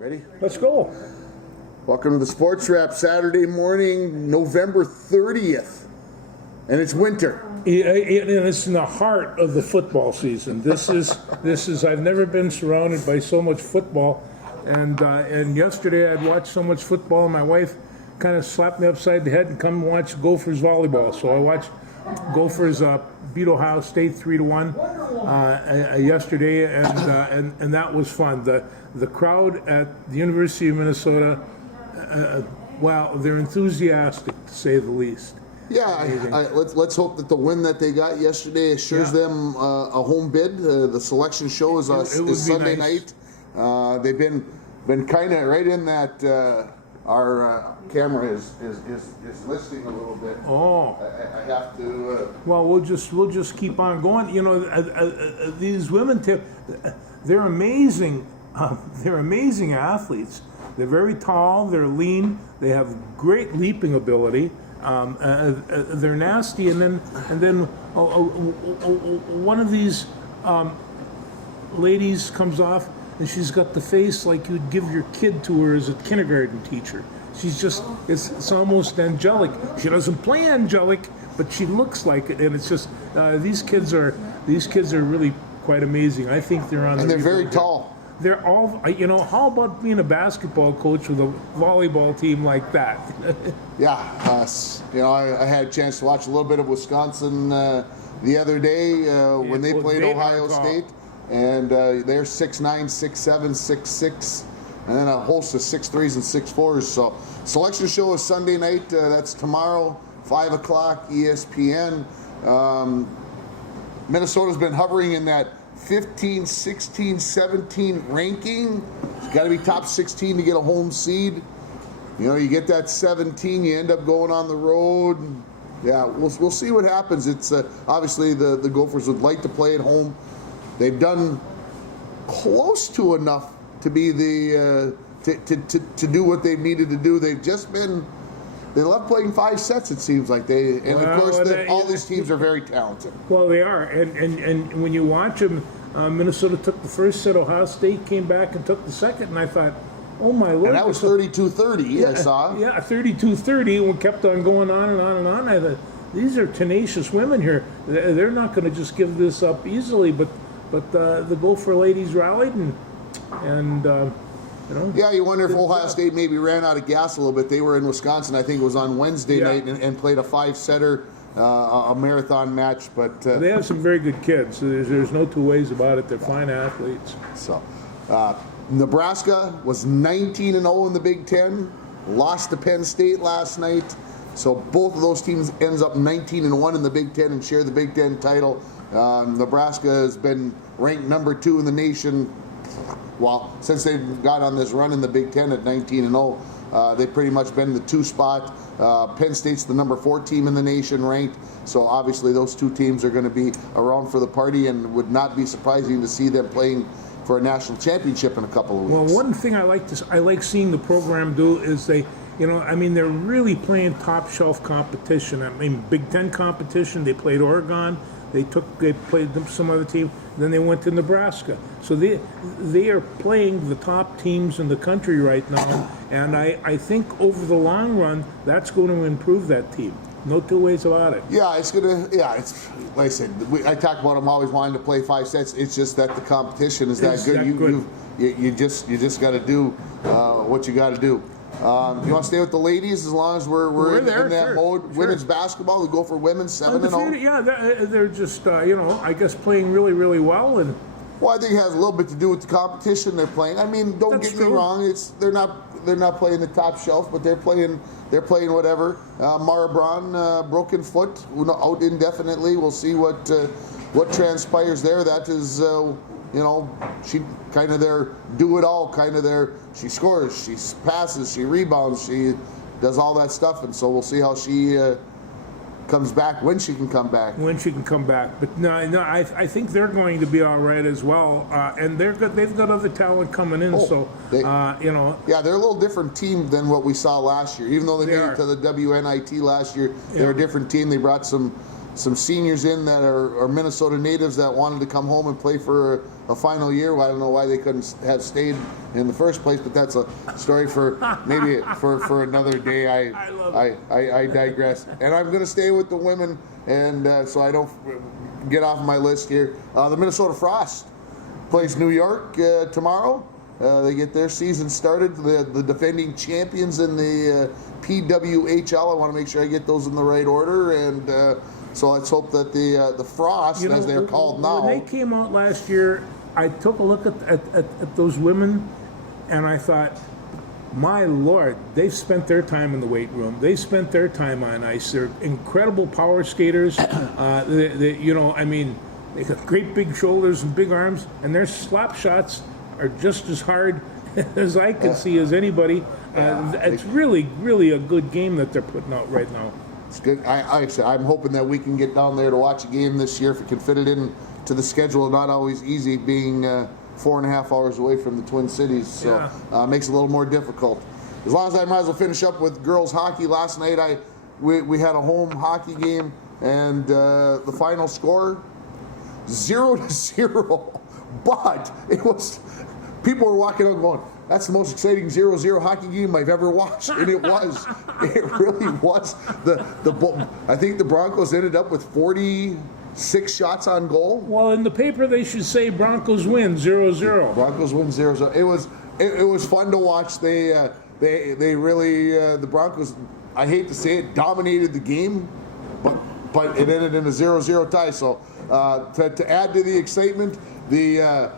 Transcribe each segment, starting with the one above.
Ready? Let's go. Welcome to the Sports Wrap, Saturday morning, November 30th. And it's winter. And it's in the heart of the football season. This is. I've never been surrounded by so much football. And yesterday I'd watched so much football, and my wife kind of slapped me upside the head and come watch Gophers volleyball. So I watched Gophers beat Ohio State 3-1 yesterday, and that was fun. The crowd at the University of Minnesota, wow, they're enthusiastic to say the least. Yeah, let's hope that the win that they got yesterday assures them a home bid. The selection show is Sunday night. They've been kind of right in that. Our camera is listing a little bit. Oh, I have to. Well, we'll just keep on going. You know, these women, they're amazing. They're amazing athletes. They're very tall. They're lean. They have great leaping ability. They're nasty, and then one of these ladies comes off, and she's got the face like you'd give your kid to her as a kindergarten teacher. She's just, it's almost angelic. She doesn't play angelic, but she looks like it, and it's just, these kids are really quite amazing. I think they're on. And they're very tall. They're all, you know, how about being a basketball coach with a volleyball team like that? Yeah, you know, I had a chance to watch a little bit of Wisconsin the other day when they played Ohio State. And they're 6'9", 6'7", 6'6", and then a host of 6'3" and 6'4". So selection show is Sunday night. That's tomorrow, 5 o'clock, ESPN. Minnesota's been hovering in that 15, 16, 17 ranking. It's got to be top 16 to get a home seed. You know, you get that 17, you end up going on the road. Yeah, we'll see what happens. It's obviously the Gophers would like to play at home. They've done close to enough to be to do what they've needed to do. They've just been. They love playing 5 sets. It seems like of course all these teams are very talented. Well, they are, and when you watch them, Minnesota took the first set. Ohio State came back and took the second, and I thought, oh my Lord! And that was 32-30. Yeah, I saw. Yeah, 32-30, and kept on going on and on and on. I thought, these are tenacious women here. They're not going to just give this up easily, but the Gopher ladies rallied and you know. Yeah, you wonder if Ohio State maybe ran out of gas a little bit. They were in Wisconsin, I think it was on Wednesday night, and played a 5-setter, a marathon match. But they have some very good kids. There's no two ways about it. They're fine athletes. So, Nebraska was 19-0 in the Big Ten, lost to Penn State last night. So both of those teams ends up 19-1 in the Big Ten and share the Big Ten title. Nebraska has been ranked number 2 in the nation. Well, since they got on this run in the Big Ten at 19-0, they've pretty much been the 2 spot. Penn State's the number 4 team in the nation ranked. So obviously those 2 teams are going to be around for the party, and would not be surprising to see them playing for a national championship in a couple of weeks. Well, one thing I like seeing the program do is they. You know, I mean, they're really playing top shelf competition. I mean, Big Ten competition. They played Oregon. They played some other team. Then they went to Nebraska. So they are playing the top teams in the country right now. And I think over the long run, that's going to improve that team. No two ways about it. Yeah, it's gonna. Yeah, it's like I said. I talk about them always wanting to play 5 sets. It's just that the competition is that good. You just got to do what you got to do. You want to stay with the ladies as long as we're in that mode? Sure. Women's basketball, we go for women's 7-0. Yeah, they're just you know, I guess playing really, really well. And well, I think it has a little bit to do with the competition they're playing. I mean, don't get me wrong; they're not playing the top shelf, but they're playing whatever. Mara Braun, broken foot, out indefinitely. We'll see what transpires there. That is. You know, she kind of their do-it-all, she scores, she passes, she rebounds, she does all that stuff, and so we'll see how she comes back, when she can come back. But no, I think they're going to be all right as well, and they've got other talent coming in, you know. Yeah, they're a little different team than what we saw last year. Even though they made it to the WNIT last year, they're a different team. They brought some some seniors in that are Minnesota natives that wanted to come home and play for a final year. Well, I don't know why they couldn't have stayed in the first place, but that's a story for maybe for another day. I digress. And I'm going to stay with the women, and so I don't get off my list here. The Minnesota Frost plays New York tomorrow. They get their season started. The defending champions in the PWHL. I want to make sure I get those in the right order, and so let's hope that the Frost, as they're called now. When they came out last year, I took a look at those women, and I thought, my Lord, they've spent their time in the weight room. They spent their time on ice. They're incredible power skaters. They got great big shoulders and big arms, and their slap shots are just as hard as I can see as anybody. It's really, really a good game that they're putting out right now. It's good. I'm hoping that we can get down there to watch a game this year if we can fit it in to the schedule. Not always easy being 4.5 hours away from the Twin Cities, so makes it a little more difficult. As long as I might as well finish up with girls hockey. Last night we had a home hockey game, and the final score 0-0. But it was, people were walking out going, that's the most exciting 0-0 hockey game I've ever watched. And it was. It really was. I think the Broncos ended up with 46 shots on goal. Well, in the paper they should say Broncos win 0-0. Broncos win 0-0. It was fun to watch. They really, the Broncos, I hate to say it, dominated the game, but it ended in a 0-0 tie. So to add to the excitement, the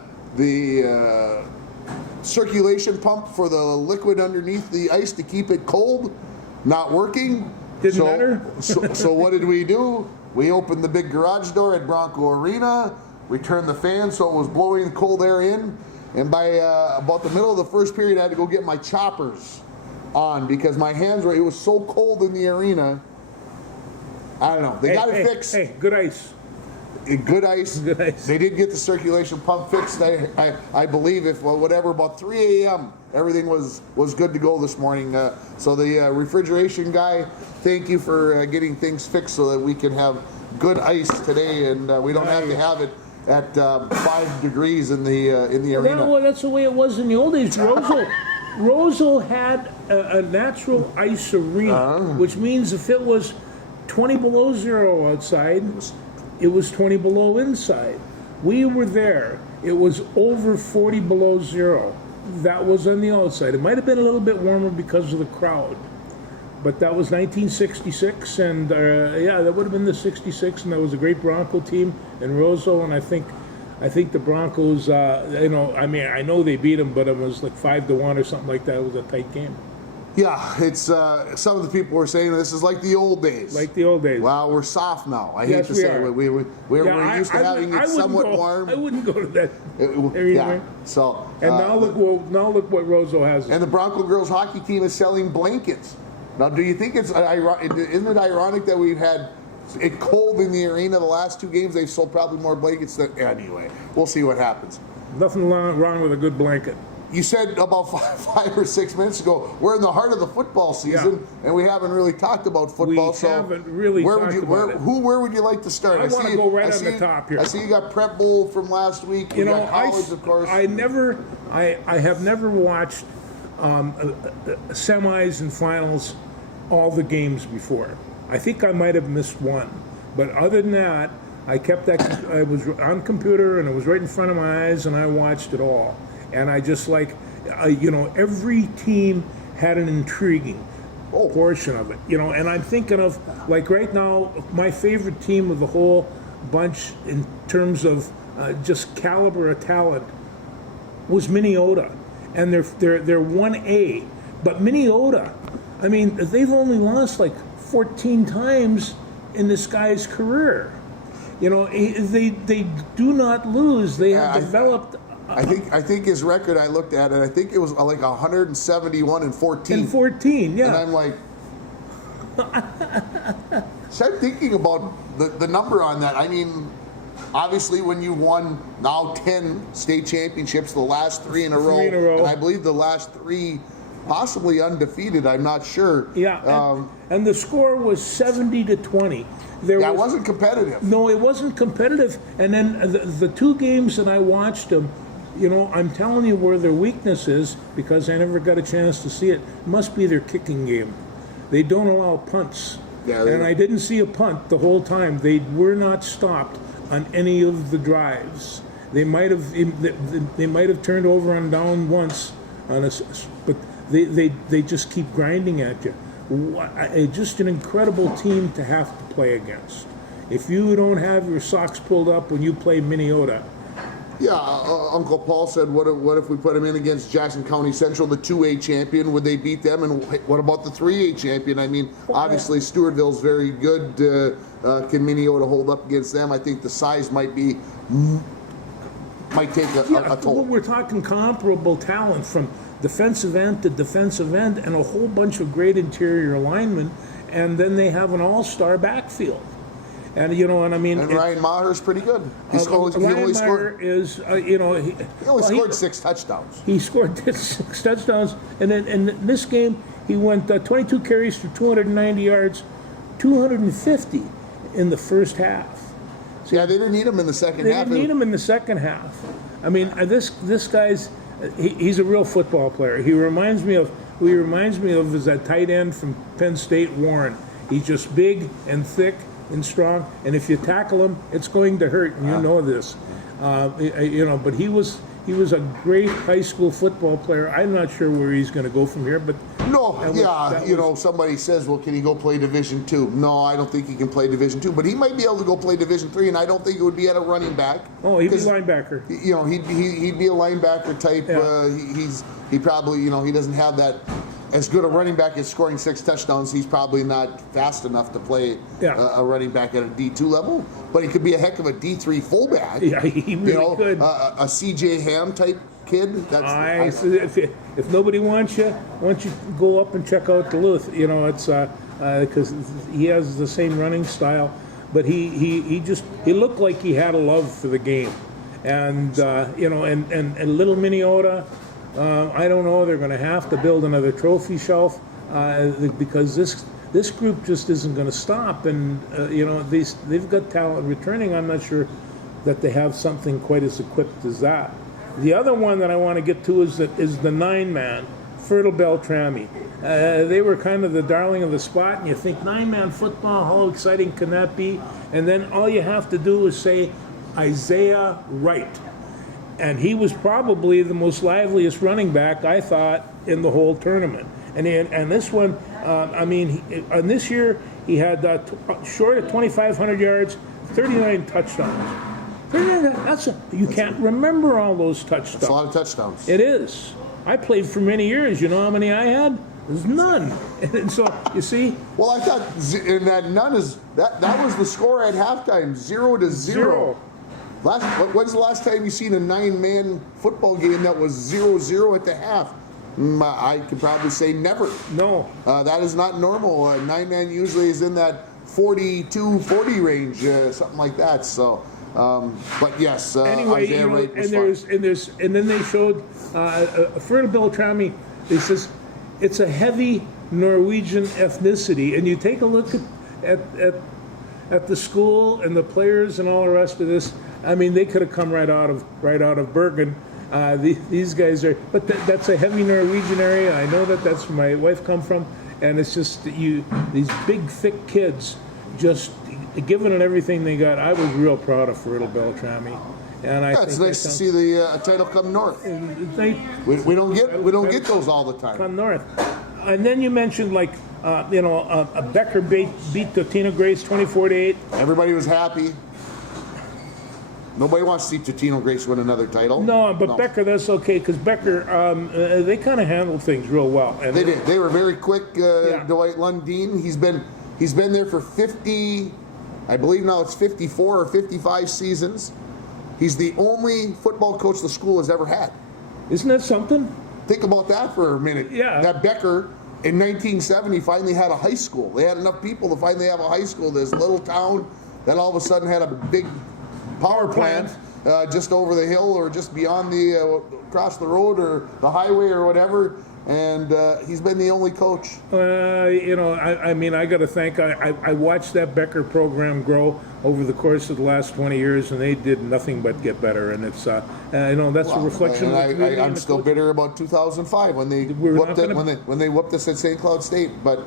circulation pump for the liquid underneath the ice to keep it cold, not working. Didn't matter. So what did we do? We opened the big garage door at Bronco Arena, returned the fan so it was blowing cold air in, and by about the middle of the first period, I had to go get my choppers on because my hands were, it was so cold in the arena. I don't know. They got it fixed. Hey, good ice. Good ice. Good ice. They did get the circulation pump fixed. I believe about 3 a.m. everything was good to go this morning. So the refrigeration guy, thank you for getting things fixed so that we can have good ice today, and we don't have to have it at 5 degrees in the arena. Well, that's the way it was in the old days. Roseau had a natural ice arena, which means if it was 20 below zero outside, it was 20 below inside. We were there. It was over 40 below zero. That was on the outside. It might have been a little bit warmer because of the crowd. But that was 1966, and that would have been the 66, and that was a great Bronco team in Roseau, and I think the Broncos, I know they beat them, but it was like 5-1 or something like that. It was a tight game. Yeah, it's some of the people were saying this is like the old days. Like the old days. Well, we're soft now. I hate to say it. We're used to having it somewhat warm. I wouldn't go to that. So and now look what Roseau has. And the Bronco girls hockey team is selling blankets. Now, do you think isn't it ironic that we've had it cold in the arena the last 2 games? They've sold probably more blankets than anyway. We'll see what happens. Nothing wrong with a good blanket. You said about 5 or 6 minutes ago, we're in the heart of the football season, and we haven't really talked about football. We haven't really talked about it. Where would you like to start? I want to go right on the top here. I see you got Prep Bowl from last week. You got college, of course. I have never watched semis and finals all the games before. I think I might have missed one, but other than that, I was on computer and it was right in front of my eyes, and I watched it all. And I just every team had an intriguing portion of it, and I'm thinking of, like right now, my favorite team of the whole bunch in terms of just caliber of talent was Minnesota, and they're 1A, but Minnesota, I mean, they've only lost like 14 times in this guy's career. They do not lose. They have developed. I think his record, I looked at it, I think it was like 171-14. And 14, yeah. And I'm like, start thinking about the number on that. I mean, obviously when you won now 10 state championships, the last 3 in a row, and I believe the last 3 possibly undefeated. I'm not sure. Yeah, and the score was 70-20. It wasn't competitive. No, it wasn't competitive. And then the two games that I watched them, I'm telling you where their weakness is, because I never got a chance to see it. Must be their kicking game. They don't allow punts. Yeah, and I didn't see a punt the whole time. They were not stopped on any of the drives. They might have turned over on down once on but they just keep grinding at you. Just an incredible team to have to play against. If you don't have your socks pulled up when you play Minnesota. Yeah, Uncle Paul said, what if we put him in against Jackson County Central, the 2A champion? Would they beat them? And what about the 3A champion? I mean, obviously Stewartville's very good. Can Minnesota hold up against them? I think the size might take a toll. Well, we're talking comparable talent from defensive end to defensive end, and a whole bunch of great interior linemen, and then they have an all-star backfield. And Ryan Maher's pretty good. He only scored 6 touchdowns. He scored 6 touchdowns, and then in this game he went 22 carries for 290 yards, 250 in the first half. So, yeah, they didn't need him in the second half. They didn't need him in the second half. I mean, this guy's he's a real football player. He reminds me of is that tight end from Penn State, Warren. He's just big and thick and strong, and if you tackle him, it's going to hurt, and you know this. But he was a great high school football player. I'm not sure where he's going to go from here, but somebody says, well, can he go play Division II? No, I don't think he can play Division II, but he might be able to go play Division III, and I don't think it would be at a running back. Oh, he'd be linebacker. He'd be a linebacker type. Yeah. He probably, he doesn't have that. As good a running back as scoring 6 touchdowns, he's probably not fast enough to play a running back at a D2 level, but he could be a heck of a D3 fullback. Yeah, he really could. A CJ Ham type kid. If nobody wants you, why don't you go up and check out Duluth? It's because he has the same running style, but he looked like he had a love for the game, and and little Minnesota. I don't know. They're going to have to build another trophy shelf because this group just isn't going to stop. And they've got talent returning. I'm not sure that they have something quite as equipped as that. The other one that I want to get to is the 9-man Fertile Beltrami. They were kind of the darling of the spot, and you think 9-man football, how exciting can that be? And then all you have to do is say Isaiah Wright. And he was probably the most liveliest running back, I thought, in the whole tournament. And this one, and this year he had short of 2,500 yards, 39 touchdowns. You can't remember all those touchdowns. That's a lot of touchdowns. It is. I played for many years. You know how many I had? There's none. And so, you see? Well, I thought that none is, that was the score at halftime, 0-0. When's the last time you've seen a 9-man football game that was 0-0 at the half? I could probably say never. No. That is not normal. 9-man usually is in that 42-40 range, something like that. So, but yes, anyway, Isaiah Wright was fun. And then they showed Fertile Beltrami. He says it's a heavy Norwegian ethnicity, and you take a look at the school and the players and all the rest of this. I mean, they could have come right out of Bergen. These guys are, but that's a heavy Norwegian area. I know that's where my wife come from, and it's just these big, thick kids, just giving it everything they got. I was real proud of Fertile Beltrami, and it's nice to see the title come north. We don't get those all the time. Come north, and then you mentioned a Becker beat Totino Grace 24-8. Everybody was happy. Nobody wants to see Totino Grace win another title. No, but Becker, that's okay, because Becker, they kind of handled things real well. And they did. They were very quick. Dwight Lundeen, he's been there for 50, I believe now it's 54 or 55 seasons. He's the only football coach the school has ever had. Isn't that something? Think about that for a minute. Yeah. That Becker in 1970 finally had a high school. They had enough people to finally have a high school. This little town that all of a sudden had a big power plant just over the hill or just beyond across the road or the highway or whatever. and he's been the only coach. I mean, I got to thank. I watched that Becker program grow over the course of the last 20 years, and they did nothing but get better. And it's, that's a reflection. And I'm still bitter about 2005 when they when they whooped us at St. Cloud State. But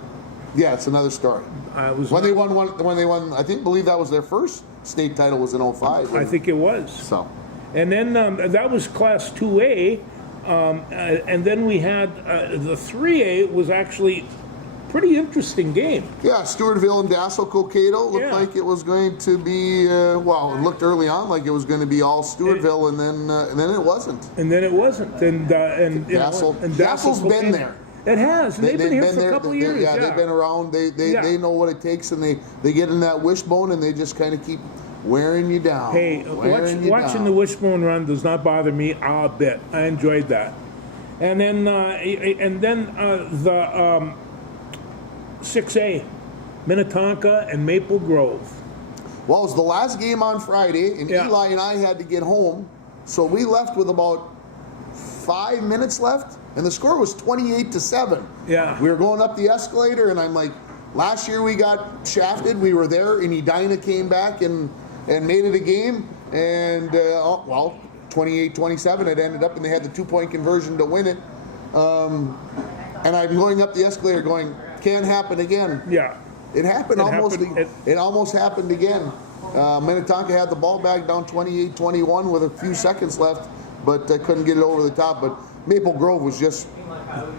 yeah, it's another story. When they won, I believe that was their first state title was in 05. I think it was. So. And then that was Class 2A. And then we had the 3A was actually pretty interesting game. Yeah, Stewartville and Dassel Cokato looked like it was going to be, it looked early on like it was going to be all Stewartville, and then it wasn't. And then it wasn't. And Dassel's been there. It has. And they've been here for a couple of years. Yeah, they've been around. They know what it takes, and they get in that wishbone, and they just kind of keep wearing you down. Hey, watching the wishbone run does not bother me a bit. I enjoyed that. And then the 6A, Minnetonka and Maple Grove. Well, it was the last game on Friday, and Eli and I had to get home, so we left with about 5 minutes left, and the score was 28-7. Yeah. We were going up the escalator, and I'm like, last year we got shafted. We were there, and Edina came back and made it a game, and 28-27 it ended up, and they had the 2-point conversion to win it. And I'm going up the escalator going, can't happen again. Yeah. It happened it almost happened again. Minnetonka had the ball back down 28-21 with a few seconds left, but couldn't get it over the top. But Maple Grove was just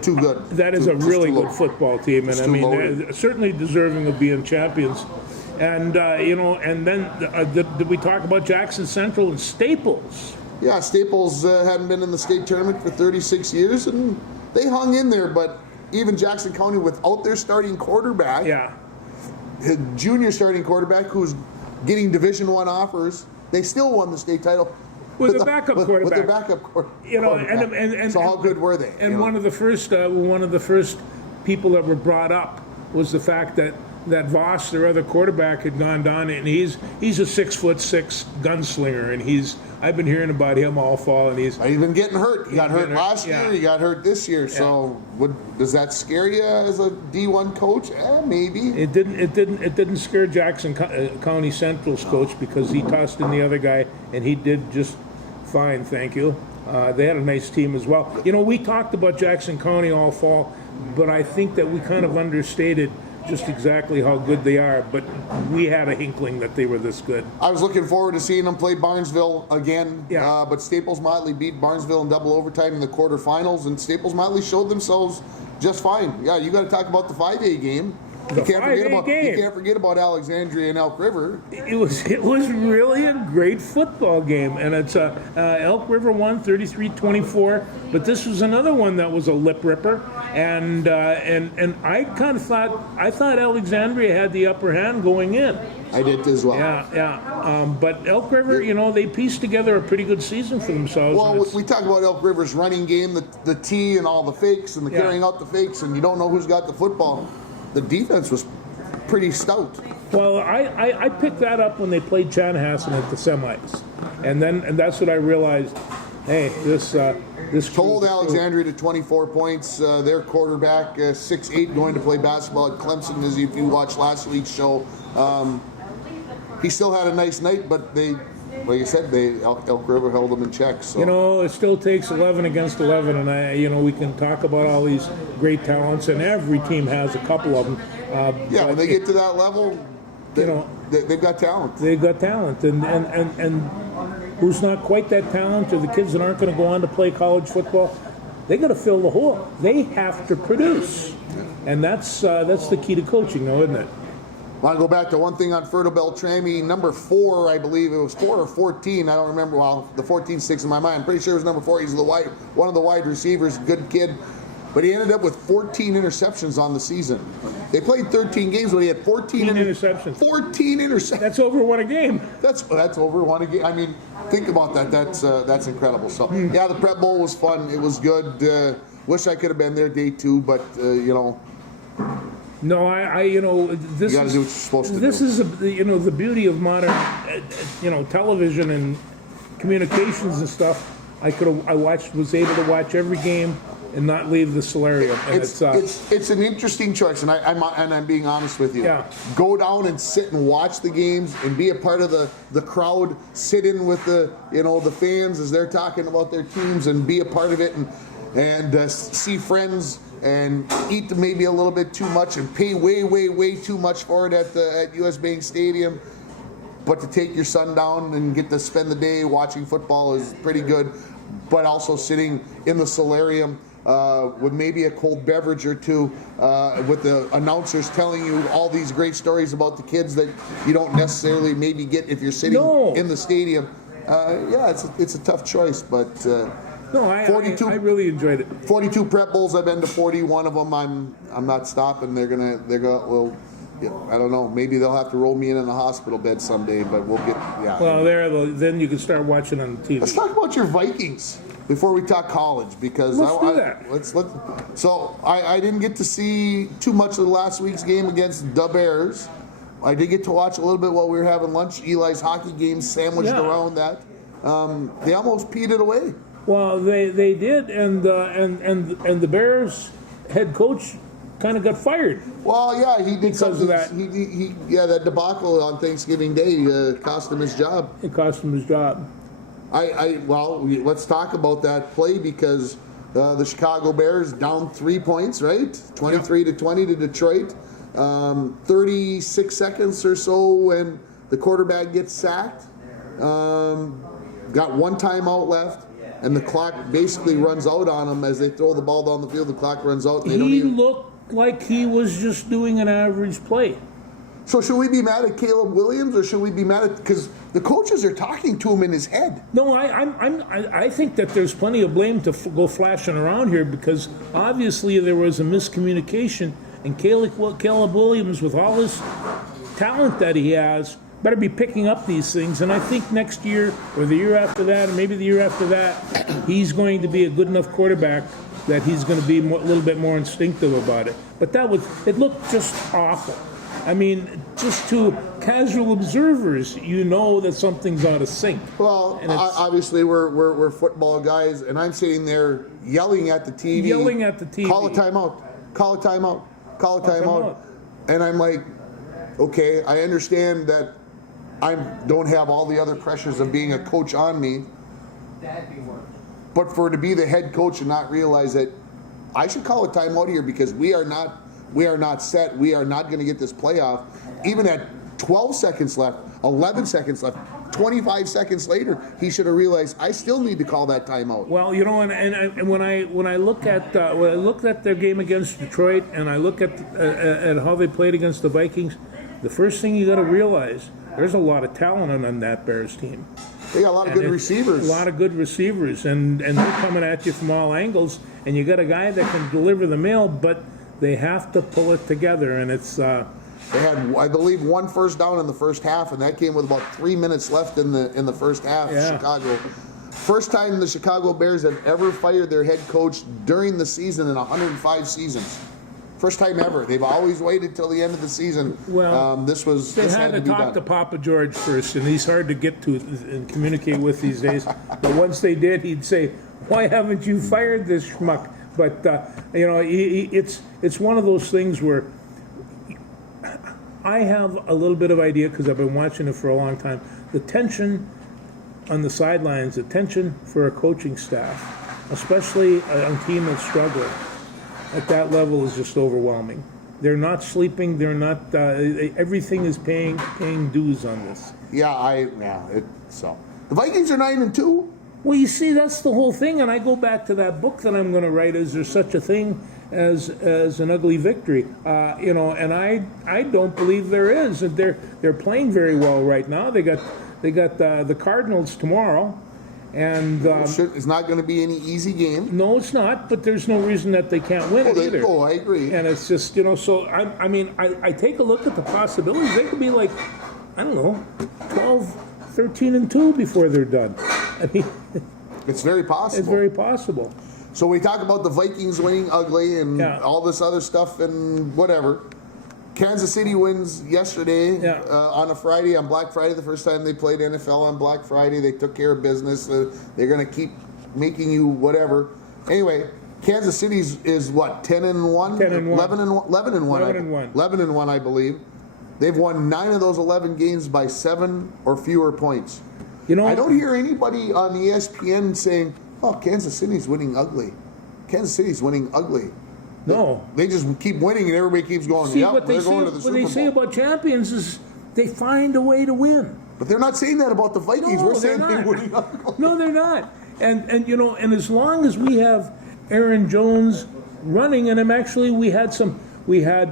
too good. That is a really good football team, and I mean, they're certainly deserving of being champions. And and then did we talk about Jackson Central and Staples? Yeah, Staples hadn't been in the state tournament for 36 years, and they hung in there. But even Jackson County, without their starting quarterback, junior starting quarterback who's getting Division I offers, they still won the state title. With their backup quarterback. With their backup quarterback. And so how good were they? And one of the first people that were brought up was the fact that Voss, their other quarterback, had gone down, and he's a 6'6" gunslinger, and I've been hearing about him all fall, and he's been getting hurt. He got hurt last year. He got hurt this year. So does that scare you as a D1 coach? Maybe. It didn't scare Jackson County Central's coach, because he tossed in the other guy, and he did just fine. Thank you. They had a nice team as well. We talked about Jackson County all fall, but I think that we kind of understated just exactly how good they are, but we had a inkling that they were this good. I was looking forward to seeing them play Barnesville again, but Staples Motley beat Barnesville in double overtime in the quarterfinals, and Staples Motley showed themselves just fine. Yeah, you got to talk about the 5A game. You can't forget about Alexandria and Elk River. It was really a great football game, and it's Elk River won 33-24, but this was another one that was a lip ripper, and I kind of thought Alexandria had the upper hand going in. I did as well. But Elk River, they pieced together a pretty good season for themselves. Well, we talk about Elk River's running game, the T and all the fakes and the carrying out the fakes, and you don't know who's got the football. The defense was pretty stout. Well, I picked that up when they played Chanhassen at the semis, and that's what I realized. Hey, this told Alexandria to 24 points. Their quarterback, 6'8", going to play basketball at Clemson. As if you watched last week's show, he still had a nice night, but like you said, Elk River held them in check. So. It still takes 11 against 11, and we can talk about all these great talents, and every team has a couple of them. When they get to that level, they've got talent. They've got talent, and who's not quite that talent, or the kids that aren't going to go on to play college football, they got to fill the hole. They have to produce, and that's the key to coaching, though, isn't it? I want to go back to one thing on Ferto Beltrami, number 4, I believe it was 4 or 14. I don't remember. Well, the 14 sticks in my mind. I'm pretty sure it was number 4. He's one of the wide receivers, good kid. But he ended up with 14 interceptions on the season. They played 13 games, but he had 14 interceptions. 14 interceptions. That's over one a game. That's over one a game. I mean, think about that. That's incredible. So the Prep Bowl was fun. It was good. Wish I could have been there day 2, but No, this you got to do what you're supposed to do. This is the beauty of modern television and communications and stuff. I was able to watch every game and not leave the solarium. And It's an interesting choice, and I'm being honest with you. Yeah. Go down and sit and watch the games and be a part of the crowd. Sit in with the fans as they're talking about their teams and be a part of it and see friends and eat maybe a little bit too much and pay way too much for it at US Bank Stadium. But to take your son down and get to spend the day watching football is pretty good. But also sitting in the solarium with maybe a cold beverage or two, with the announcers telling you all these great stories about the kids that you don't necessarily maybe get if you're sitting in the stadium. It's a tough choice, but I really enjoyed it. 42 Prep Bowls. I've been to 41 of them. I'm not stopping. They're gonna well. Yeah, I don't know. Maybe they'll have to roll me in the hospital bed someday, but we'll get. Yeah. Well, then you can start watching on TV. Let's talk about your Vikings before we talk college, because let's do that. Let's. So I didn't get to see too much of last week's game against the Bears. I did get to watch a little bit while we were having lunch. Eli's hockey game sandwiched around that. They almost peed it away. Well, they did, and the Bears head coach kind of got fired. Well, yeah, he did because something. Of that. That debacle on Thanksgiving Day cost him his job. It cost him his job. Let's talk about that play, because the Chicago Bears down 3 points, right? 23-20 to Detroit. 36 seconds or so when the quarterback gets sacked. Got one timeout left. And the clock basically runs out on him as they throw the ball down the field. The clock runs out. And he looked like he was just doing an average play. So should we be mad at Caleb Williams, or should we be mad at, because the coaches are talking to him in his head? No, I think that there's plenty of blame to go flashing around here, because obviously there was a miscommunication, and Caleb Williams, with all his talent that he has, better be picking up these things. And I think next year, or the year after that, or maybe the year after that, he's going to be a good enough quarterback that he's going to be a little bit more instinctive about it. But it looked just awful. I mean, just to casual observers, you know that something's out of sync. Well, obviously we're football guys, and I'm sitting there yelling at the TV. Call a timeout. Call a timeout. Call a timeout. And I'm like, okay, I understand that I don't have all the other pressures of being a coach on me. But to be the head coach and not realize that I should call a timeout here, because we are not set. We are not going to get this playoff. Even at 12 seconds left, 11 seconds left, 25 seconds later, he should have realized I still need to call that timeout. Well, and when I look at when I looked at their game against Detroit, and I look at how they played against the Vikings, the first thing you got to realize, there's a lot of talent on that Bears team. They got a lot of good receivers. A lot of good receivers, and they're coming at you from all angles, and you got a guy that can deliver the mail, but they have to pull it together, and it's. They had, I believe, one first down in the first half, and that came with about 3 minutes left in the first half. Yeah. Chicago. First time the Chicago Bears have ever fired their head coach during the season in 105 seasons. First time ever. They've always waited till the end of the season. Well, this had to talk to Papa George first, and he's hard to get to and communicate with these days. But once they did, he'd say, "Why haven't you fired this schmuck?" But it's one of those things where I have a little bit of idea, because I've been watching it for a long time. The tension on the sidelines, the tension for a coaching staff, especially on a team that's struggling at that level, is just overwhelming. They're not sleeping. They're not. Everything is paying dues on this. So the Vikings are 9-2. Well, you see, that's the whole thing, and I go back to that book that I'm going to write. Is there such a thing as an ugly victory? And I don't believe there is. And they're playing very well right now. They got the Cardinals tomorrow. And it's not going to be any easy game. No, it's not. But there's no reason that they can't win it either. Oh, I agree. And it's just So I take a look at the possibilities. They could be like, I don't know, 12-13-2 before they're done. I mean, it's very possible. It's very possible. So we talk about the Vikings winning ugly and all this other stuff and whatever. Kansas City wins yesterday on a Friday, on Black Friday, the first time they played NFL on Black Friday. They took care of business. They're going to keep making you whatever. Anyway, Kansas City's is what, 10-1? 10-1. 11-1. 11-1. 11-1, I believe. They've won 9 of those 11 games by 7 or fewer points. You know, I don't hear anybody on ESPN saying, "Oh, Kansas City's winning ugly. Kansas City's winning ugly." No. They just keep winning, and everybody keeps going, See, "Yep, what they're going to the what Super they Bowl." say about champions is they find a way to win. But they're not saying that about the Vikings. No, We're saying they're they're not. winning ugly. No, they're not. And you know, and as long as we have Aaron Jones running, and we had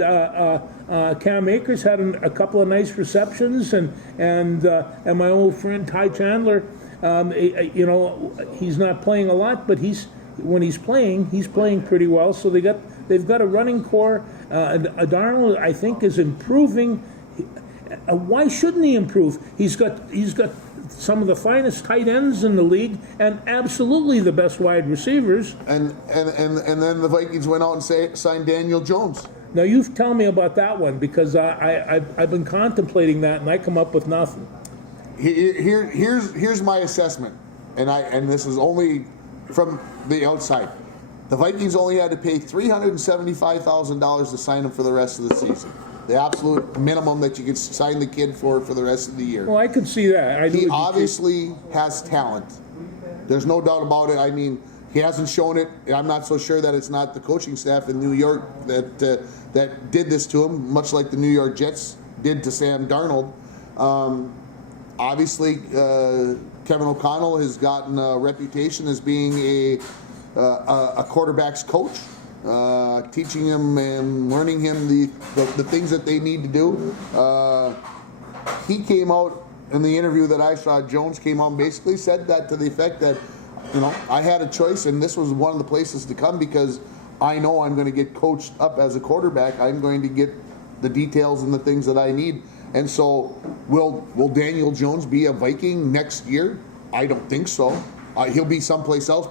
Cam Akers had a couple of nice receptions, and my old friend Ty Chandler, you know, he's not playing a lot, but when he's playing pretty well. So they've got a running core. Darnold, I think, is improving. Why shouldn't he improve? He's got some of the finest tight ends in the league, and absolutely the best wide receivers. And then the Vikings went out and signed Daniel Jones. Now you tell me about that one, because I've been contemplating that, and I come up with nothing. Here's my assessment, and this is only from the outside. The Vikings only had to pay $375,000 to sign him for the rest of the season. The absolute minimum that you could sign the kid for the rest of the year. Well, I could see that. He obviously has talent. There's no doubt about it. I mean, he hasn't shown it. I'm not so sure that it's not the coaching staff in New York that did this to him, much like the New York Jets did to Sam Darnold. Obviously, Kevin O'Connell has gotten a reputation as being a quarterback's coach, teaching him and learning him the things that they need to do. He came out in the interview that I saw. Jones came out and basically said that to the effect that, you know, I had a choice, and this was one of the places to come because I know I'm going to get coached up as a quarterback. I'm going to get the details and the things that I need. And so, will Daniel Jones be a Viking next year? I don't think so. He'll be someplace else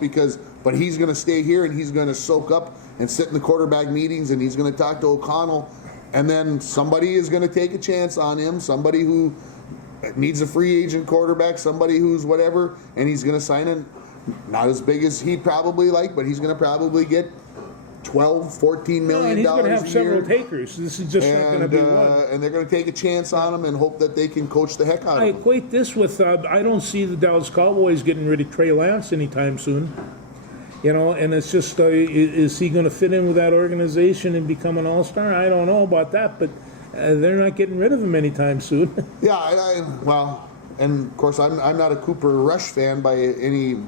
but he's going to stay here and he's going to soak up and sit in the quarterback meetings and he's going to talk to O'Connell, and then somebody is going to take a chance on him, somebody who needs a free agent quarterback, somebody who's whatever, and he's going to sign in, not as big as he'd probably like, but he's going to probably get $12-14 million and he's going to have a several year. takers. This is just not going to be one. And they're going to take a chance on him and hope that they can coach the heck out I of him. equate this with I don't see the Dallas Cowboys getting rid of Trey Lance anytime soon. You know, and it's just, is he going to fit in with that organization and become an all-star? I don't know about that, but they're not getting rid of him anytime soon. Yeah, well, and of course, I'm not a Cooper Rush fan by any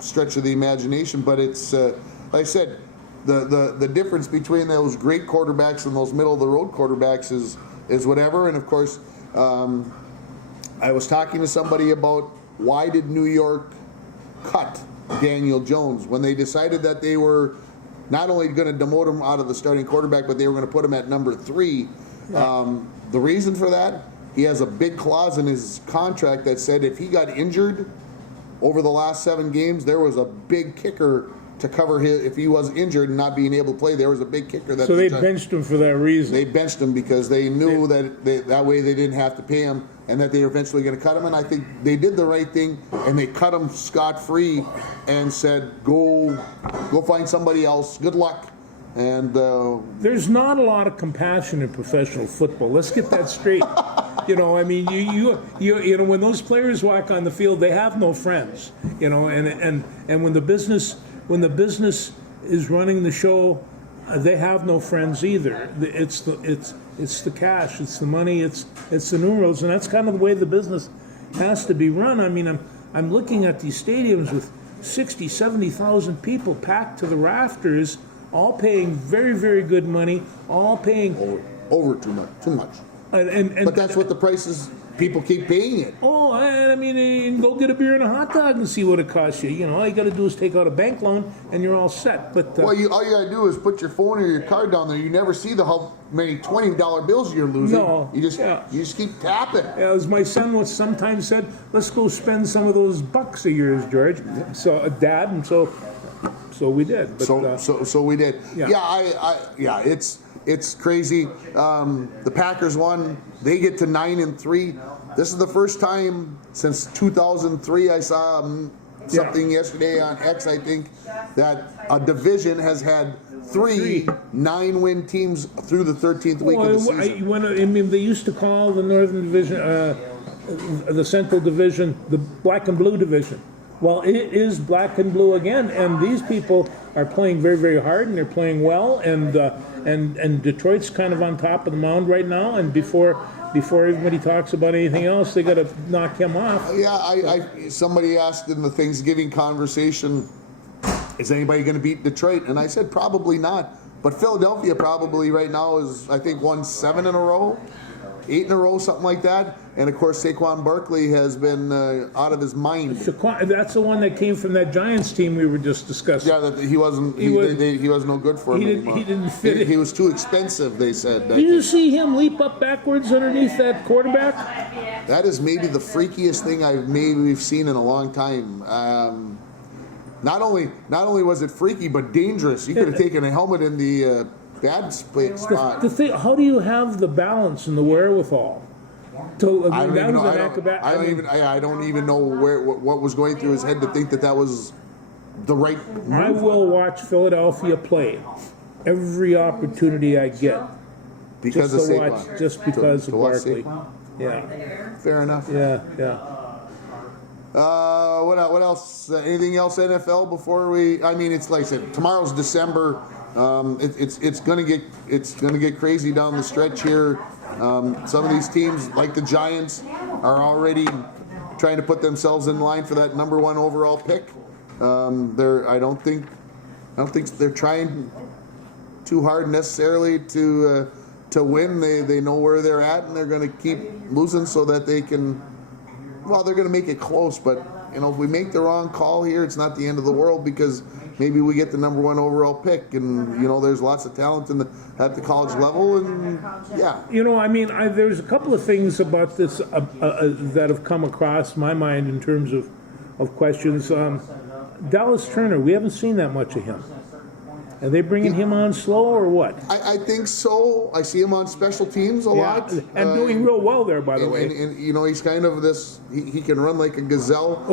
stretch of the imagination, but it's, like I said, the difference between those great quarterbacks and those middle-of-the-road quarterbacks is whatever. And of course, I was talking to somebody about why did New York cut Daniel Jones when they decided that they were not only going to demote him out of the starting quarterback, but they were going to put him at number 3. The reason for that, he has a big clause in his contract that said if he got injured over the last 7 games, there was a big kicker to cover his, if he was injured and not being able to play, there was a big kicker. So they benched him for that reason. They benched him because they knew that way they didn't have to pay him and that they were eventually going to cut him. And I think they did the right thing, and they cut him scot-free and said, go find somebody else. Good luck. And there's not a lot of compassion in professional football. Let's get that straight. You know, I mean, you know, when those players walk on the field, they have no friends. You know, and when the business is running the show, they have no friends either. It's the cash, it's the money, it's the numerals, and that's kind of the way the business has to be run. I mean, I'm looking at these stadiums with 60, 70,000 people packed to the rafters, all paying very, very good money, all paying over too much. But that's what the price is. People keep paying it. Oh, I mean, you can go get a beer and a hot dog and see what it costs you. You know, all you got to do is take out a bank loan and you're all set. But all you got to do is put your phone or your card down there. You never see how many $20 bills you're losing. No, you just keep tapping. Yeah, as my son was sometimes said, let's go spend some of those bucks of yours, George. So, Dad, and so we did. But, so we did. Yeah. It's crazy. The Packers won. They get to 9-3. This is the first time since 2003 I saw something yesterday on X, I think, that a division has had three 9-win teams through the 13th week of the season. They used to call the Northern Division, the Central Division, the Black and Blue Division. Well, it is black and blue again, and these people are playing very, very hard, and they're playing well, and Detroit's kind of on top of the mound right now. And before everybody talks about anything else, they got to knock him off. Yeah, somebody asked in the Thanksgiving conversation, is anybody going to beat Detroit? And I said probably not. But Philadelphia probably right now is, I think, won 7 in a row, 8 in a row, something like that. And of course, Saquon Barkley has been out of his mind. That's the one that came from that Giants team we were just discussing. Yeah, that he wasn't. He was no good for him anymore. He didn't fit it. He was too expensive, they said. Did you see him leap up backwards underneath that quarterback? That is maybe the freakiest thing we've seen in a long time. Not only was it freaky, but dangerous. He could have taken a helmet in the bad spot. The thing, how do you have the balance and the wherewithal? I don't even know what was going through his head to think that was the right move. I will watch Philadelphia play every opportunity I get. Because of Saquon. Just because of Barkley. Yeah. Fair enough. Yeah. What else? Anything else NFL before we? I mean, it's like I said, tomorrow's December. It's gonna get crazy down the stretch here. Some of these teams, like the Giants, are already trying to put themselves in line for that number 1 overall pick. I don't think they're trying too hard necessarily to win. They know where they're at, and they're going to keep losing so that they can. Well, they're going to make it close, but if we make the wrong call here, it's not the end of the world because maybe we get the number 1 overall pick, and there's lots of talent at the college level, and yeah. There's a couple of things about this that have come across my mind in terms of questions. Dallas Turner, we haven't seen that much of him. Are they bringing him on slow or what? I think so. I see him on special teams a lot. And doing real well there, by the way. And he's kind of this, he can run like a gazelle.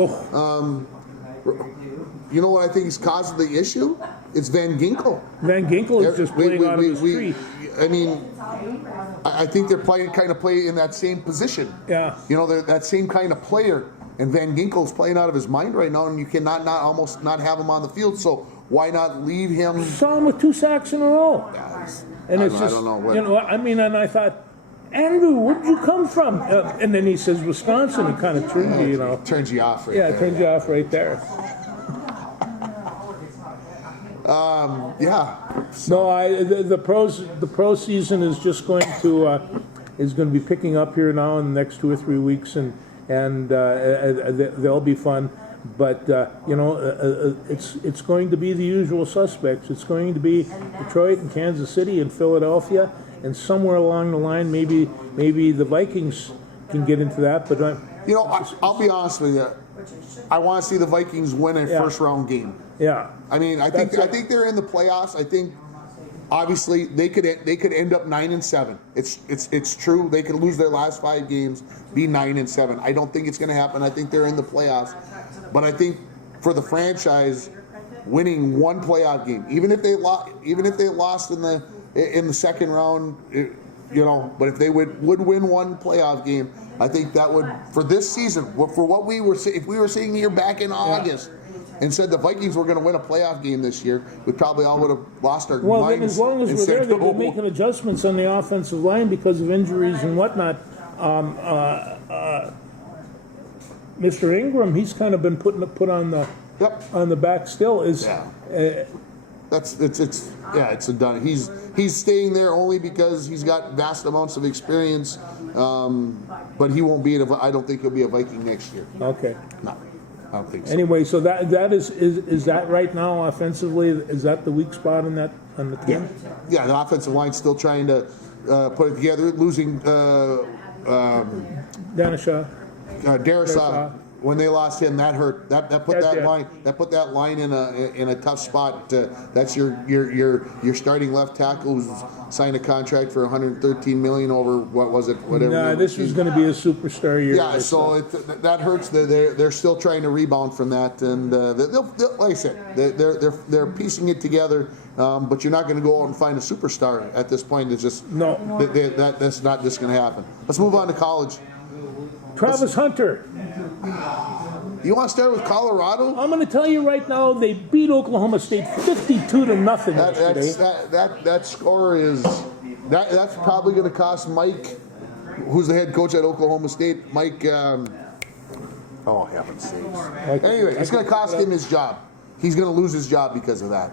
You know what I think is causing the issue? It's Van Ginkel. Van Ginkel is just playing out of his tree. I think they're kind of play in that same position. Yeah. They're that same kind of player. And Van Ginkel's playing out of his mind right now, and you cannot almost not have him on the field. So why not leave him? Saw him with 2 sacks in a row. And I don't know. And I thought, Andrew, where'd you come from? And then he says Wisconsin. It kind of turned you, turns you off right there. Yeah, it turns you off right there. No, the pro season is just going to be picking up here now in the next 2 or 3 weeks, and they'll be fun. But it's going to be the usual suspects. It's going to be Detroit and Kansas City and Philadelphia, and somewhere along the line, maybe the Vikings can get into that. But I'll be honest with you. I want to see the Vikings win a first round game. Yeah. I think they're in the playoffs. I think obviously they could end up 9-7. It's true. They could lose their last 5 games, be 9-7. I don't think it's going to happen. I think they're in the playoffs. But I think for the franchise, winning 1 playoff game, even if they lost in the second round, but if they would win 1 playoff game, I think that would, for this season, for what if we were sitting here back in August and said the Vikings were going to win a playoff game this year, we probably all would have lost our minds. Well, then as long as we're there, they'll be making adjustments on the offensive line because of injuries and whatnot. Mr. Ingram, he's kind of been put on the back still. It's a done. He's staying there only because he's got vast amounts of experience, but he won't be. I don't think he'll be a Viking next year. Okay. No, I don't think so. Anyway, so that is that right now offensively? Is that the weak spot on the team? Yeah. The offensive line's still trying to put it together, losing Darrisaw. when they lost him, that hurt. That put That that did. line in a tough spot. That's your starting left tackle who's signed a contract for $113 million over what was it? Whatever. Nah, this was going to be a superstar year. Yeah, so that hurts. They're still trying to rebound from that, and they'll, like I said, they're piecing it together. But you're not going to go out and find a superstar at this point. It's just No. that's not just going to happen. Let's move on to college. Travis Hunter. You want to start with Colorado? I'm going to tell you right now, they beat Oklahoma State 52-0 yesterday. That score is that's probably going to cost Mike, who's the head coach at Oklahoma State. Mike, oh heaven's sakes! Anyway, it's going to cost him his job. He's going to lose his job because of that.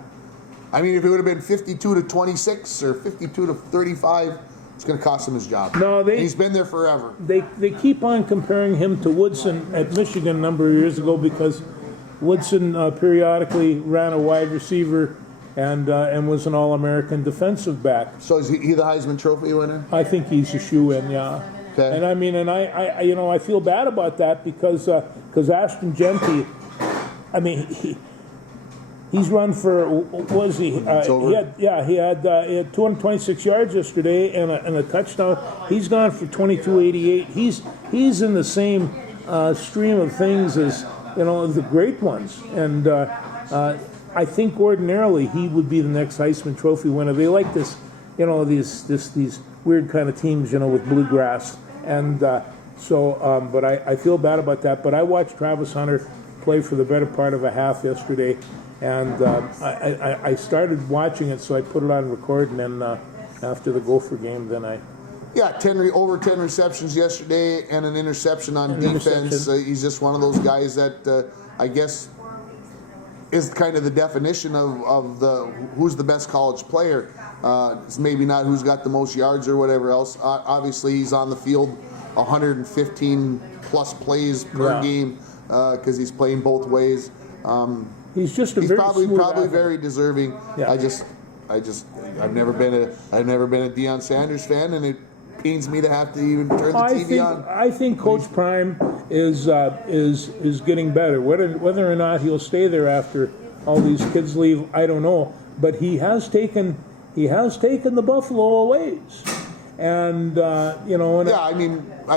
I mean, if it would have been 52-26 or 52-35, it's going to cost him his job. No, he's been there forever. They keep on comparing him to Woodson at Michigan a number of years ago because Woodson periodically ran a wide receiver and was an All-American defensive back. So is he the Heisman Trophy winner? I think he's a shoe-in, yeah. Okay. And I mean, and I feel bad about that because Ashton Genty, I mean, he's run for, what was he? He had 226 yards yesterday and a touchdown. He's gone for 22.88. He's in the same stream of things as the great ones, and I think ordinarily he would be the next Heisman Trophy winner. They like this, these weird kind of teams, with bluegrass, and but I feel bad about that. But I watched Travis Hunter play for the better part of a half yesterday. And I started watching it, so I put it on record, and then after the Gopher game, then Yeah, over 10 receptions yesterday and an interception on defense. He's just one of those guys that I guess is kind of the definition of who's the best college player. It's maybe not who's got the most yards or whatever else. Obviously, he's on the field 115 plus plays per game because he's playing both ways. He's probably athlete. very deserving. Yeah. I've never been a Deion Sanders fan, and it pains me to have to even turn the TV on. I think Coach Prime is getting better. Whether or not he'll stay there after all these kids leave, I don't know. But he has taken the Buffalo a ways, and I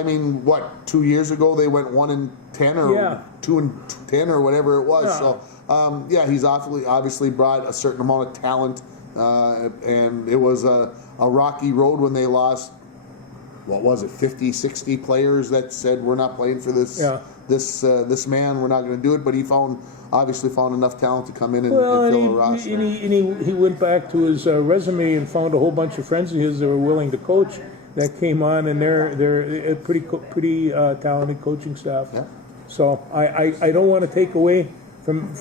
mean, what 2 years ago they went 1-10 or 2-10 or whatever it was. Yeah. So he's obviously brought a certain amount of talent, and it was a rocky road when they lost. What was it, 50, 60 players that said we're not playing for this this man, we're not going to do it. But he obviously found enough talent to come in and fill the roster. And he went back to his resume and found a whole bunch of friends of his that were willing to coach that came on, and they're a pretty talented coaching staff. Yeah. So I don't want to take away from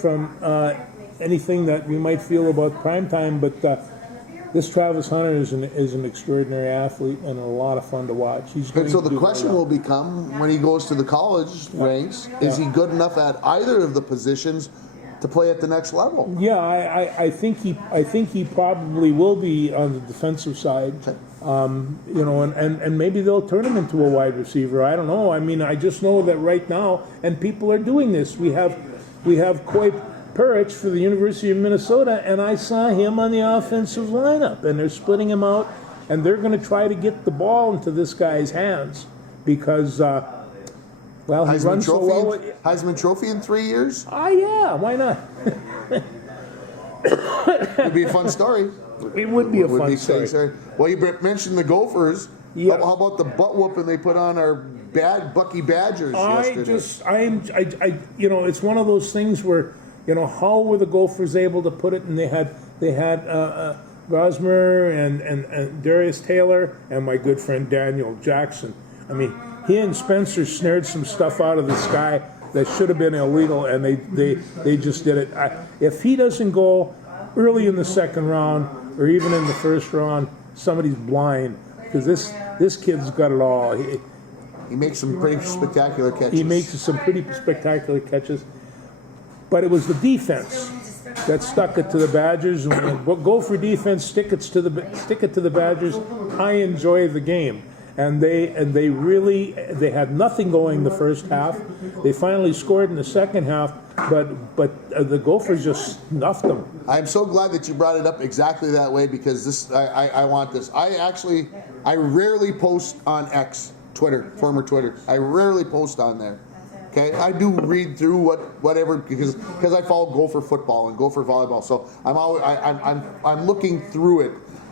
anything that we might feel about primetime, but this Travis Hunter is an extraordinary athlete and a lot of fun to watch. And so the question will become, when he goes to the college ranks, is he good enough at either of the positions to play at the next level? Yeah, I think he probably will be on the defensive side. And maybe they'll turn him into a wide receiver. I don't know. I mean, I just know that right now, and people are doing this. We have Coy Perich for the University of Minnesota, and I saw him on the offensive lineup, and they're splitting him out, and they're going to try to get the ball into this guy's hands because, he runs so well. Heisman Trophy in 3 years? Yeah, why not? It'd be a fun story. It would be a fun story. Well, you mentioned the Gophers. Yeah. How about the butt whooping they put on our Bucky Badgers yesterday? It's one of those things where, how were the Gophers able to put it? And they had Gosmer and Darius Taylor and my good friend Daniel Jackson. I mean, he and Spencer snared some stuff out of the sky that should have been illegal, and they just did it. If he doesn't go early in the second round or even in the first round, somebody's blind, because this kid's got it all. He makes some pretty spectacular catches. He makes some pretty spectacular catches. But it was the defense that stuck it to the Badgers. And when go for defense, stick it to the Badgers. I enjoy the game. and they had nothing going the first half. They finally scored in the second half, but the Gophers just snuffed them. I'm so glad that you brought it up exactly that way, because this I want this. I rarely post on X, Twitter, former Twitter. I rarely post on there. Okay, I do read through whatever because I follow Gopher football and Gopher volleyball, so I'm looking through it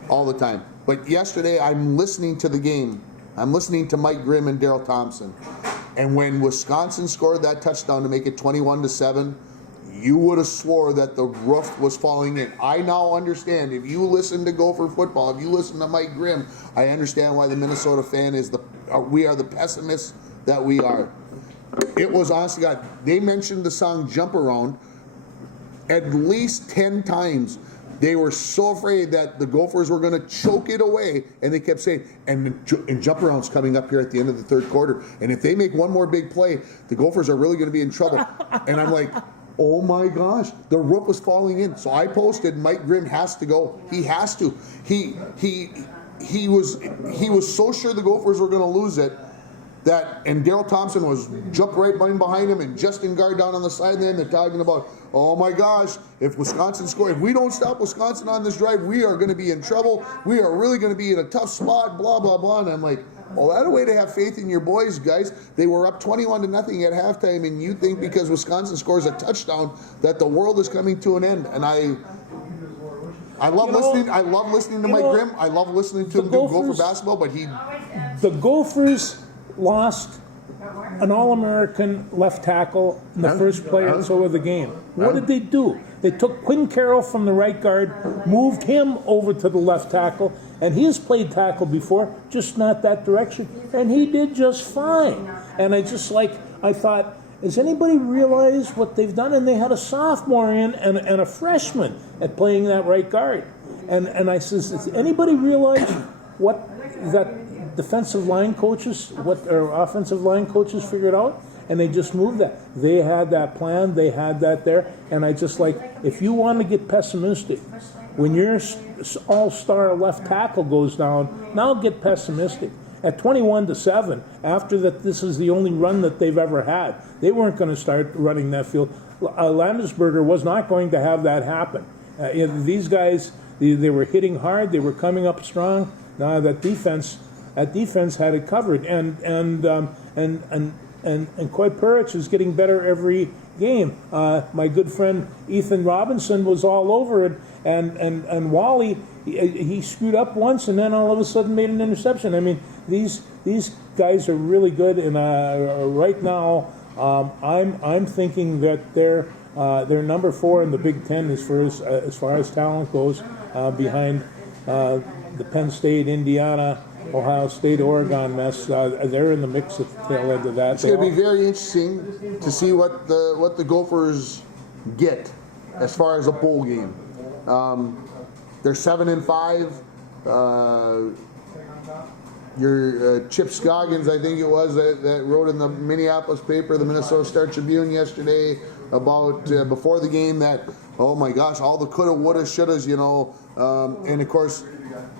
all the time. But yesterday I'm listening to the game. I'm listening to Mike Grimm and Daryl Thompson, and when Wisconsin scored that touchdown to make it 21-7, you would have swore that the roof was falling in. I now understand. If you listen to Gopher football, if you listen to Mike Grimm, I understand why the Minnesota fan is we are the pessimists that we are. It was, honest to God, they mentioned the song Jump Around at least 10 times. They were so afraid that the Gophers were going to choke it away, and they kept saying, and Jump Around's coming up here at the end of the third quarter, and if they make one more big play, the Gophers are really going to be in trouble. And I'm like, oh my gosh, the roof was falling in. So I posted, Mike Grimm has to go. He has to. He was so sure the Gophers were going to lose it, and Daryl Thompson was jumped right behind him, and Justin Gard down on the sideline. They're talking about, oh my gosh, if Wisconsin score, if we don't stop Wisconsin on this drive, we are going to be in trouble. We are really going to be in a tough spot, blah, blah, blah. And I'm like, well, that's a way to have faith in your boys, guys. They were up 21-0 at halftime, and you think because Wisconsin scores a touchdown that the world is coming to an end. And I love listening. I love listening to Mike Grimm. I love listening to him do Gopher basketball, but the Gophers lost an All-American left tackle in the first play or so of the game. What did they do? They took Quinn Carroll from the right guard, moved him over to the left tackle, and he has played tackle before, just not that direction, and he did just fine. And I thought, does anybody realize what they've done? And they had a sophomore in and a freshman at playing that right guard. And I says, does anybody realize what that defensive line coaches, what our offensive line coaches figured out? And they just moved that. They had that plan. They had that there. And I just if you want to get pessimistic, when your all-star left tackle goes down, now get pessimistic. At 21-7, after that, this is the only run that they've ever had. They weren't going to start running that field. Landesberger was not going to have that happen. These guys, they were hitting hard. They were coming up strong. Now that defense had it covered, and Coy Perich is getting better every game. My good friend Ethan Robinson was all over it, and Wally he screwed up once, and then all of a sudden made an interception. I mean, these guys are really good, and right now I'm thinking that they're number 4 in the Big Ten as far as talent goes, behind the Penn State, Indiana, Ohio State, Oregon mess. They're in the mix at the tail end of that. It's going to be very interesting to see what the Gophers get as far as a bowl game. They're 7-5. Your Chip Scoggins, I think it was, that wrote in the Minneapolis paper, the Minnesota Star Tribune yesterday, about before the game that, oh my gosh, all the coulda, woulda, shouldas, and of course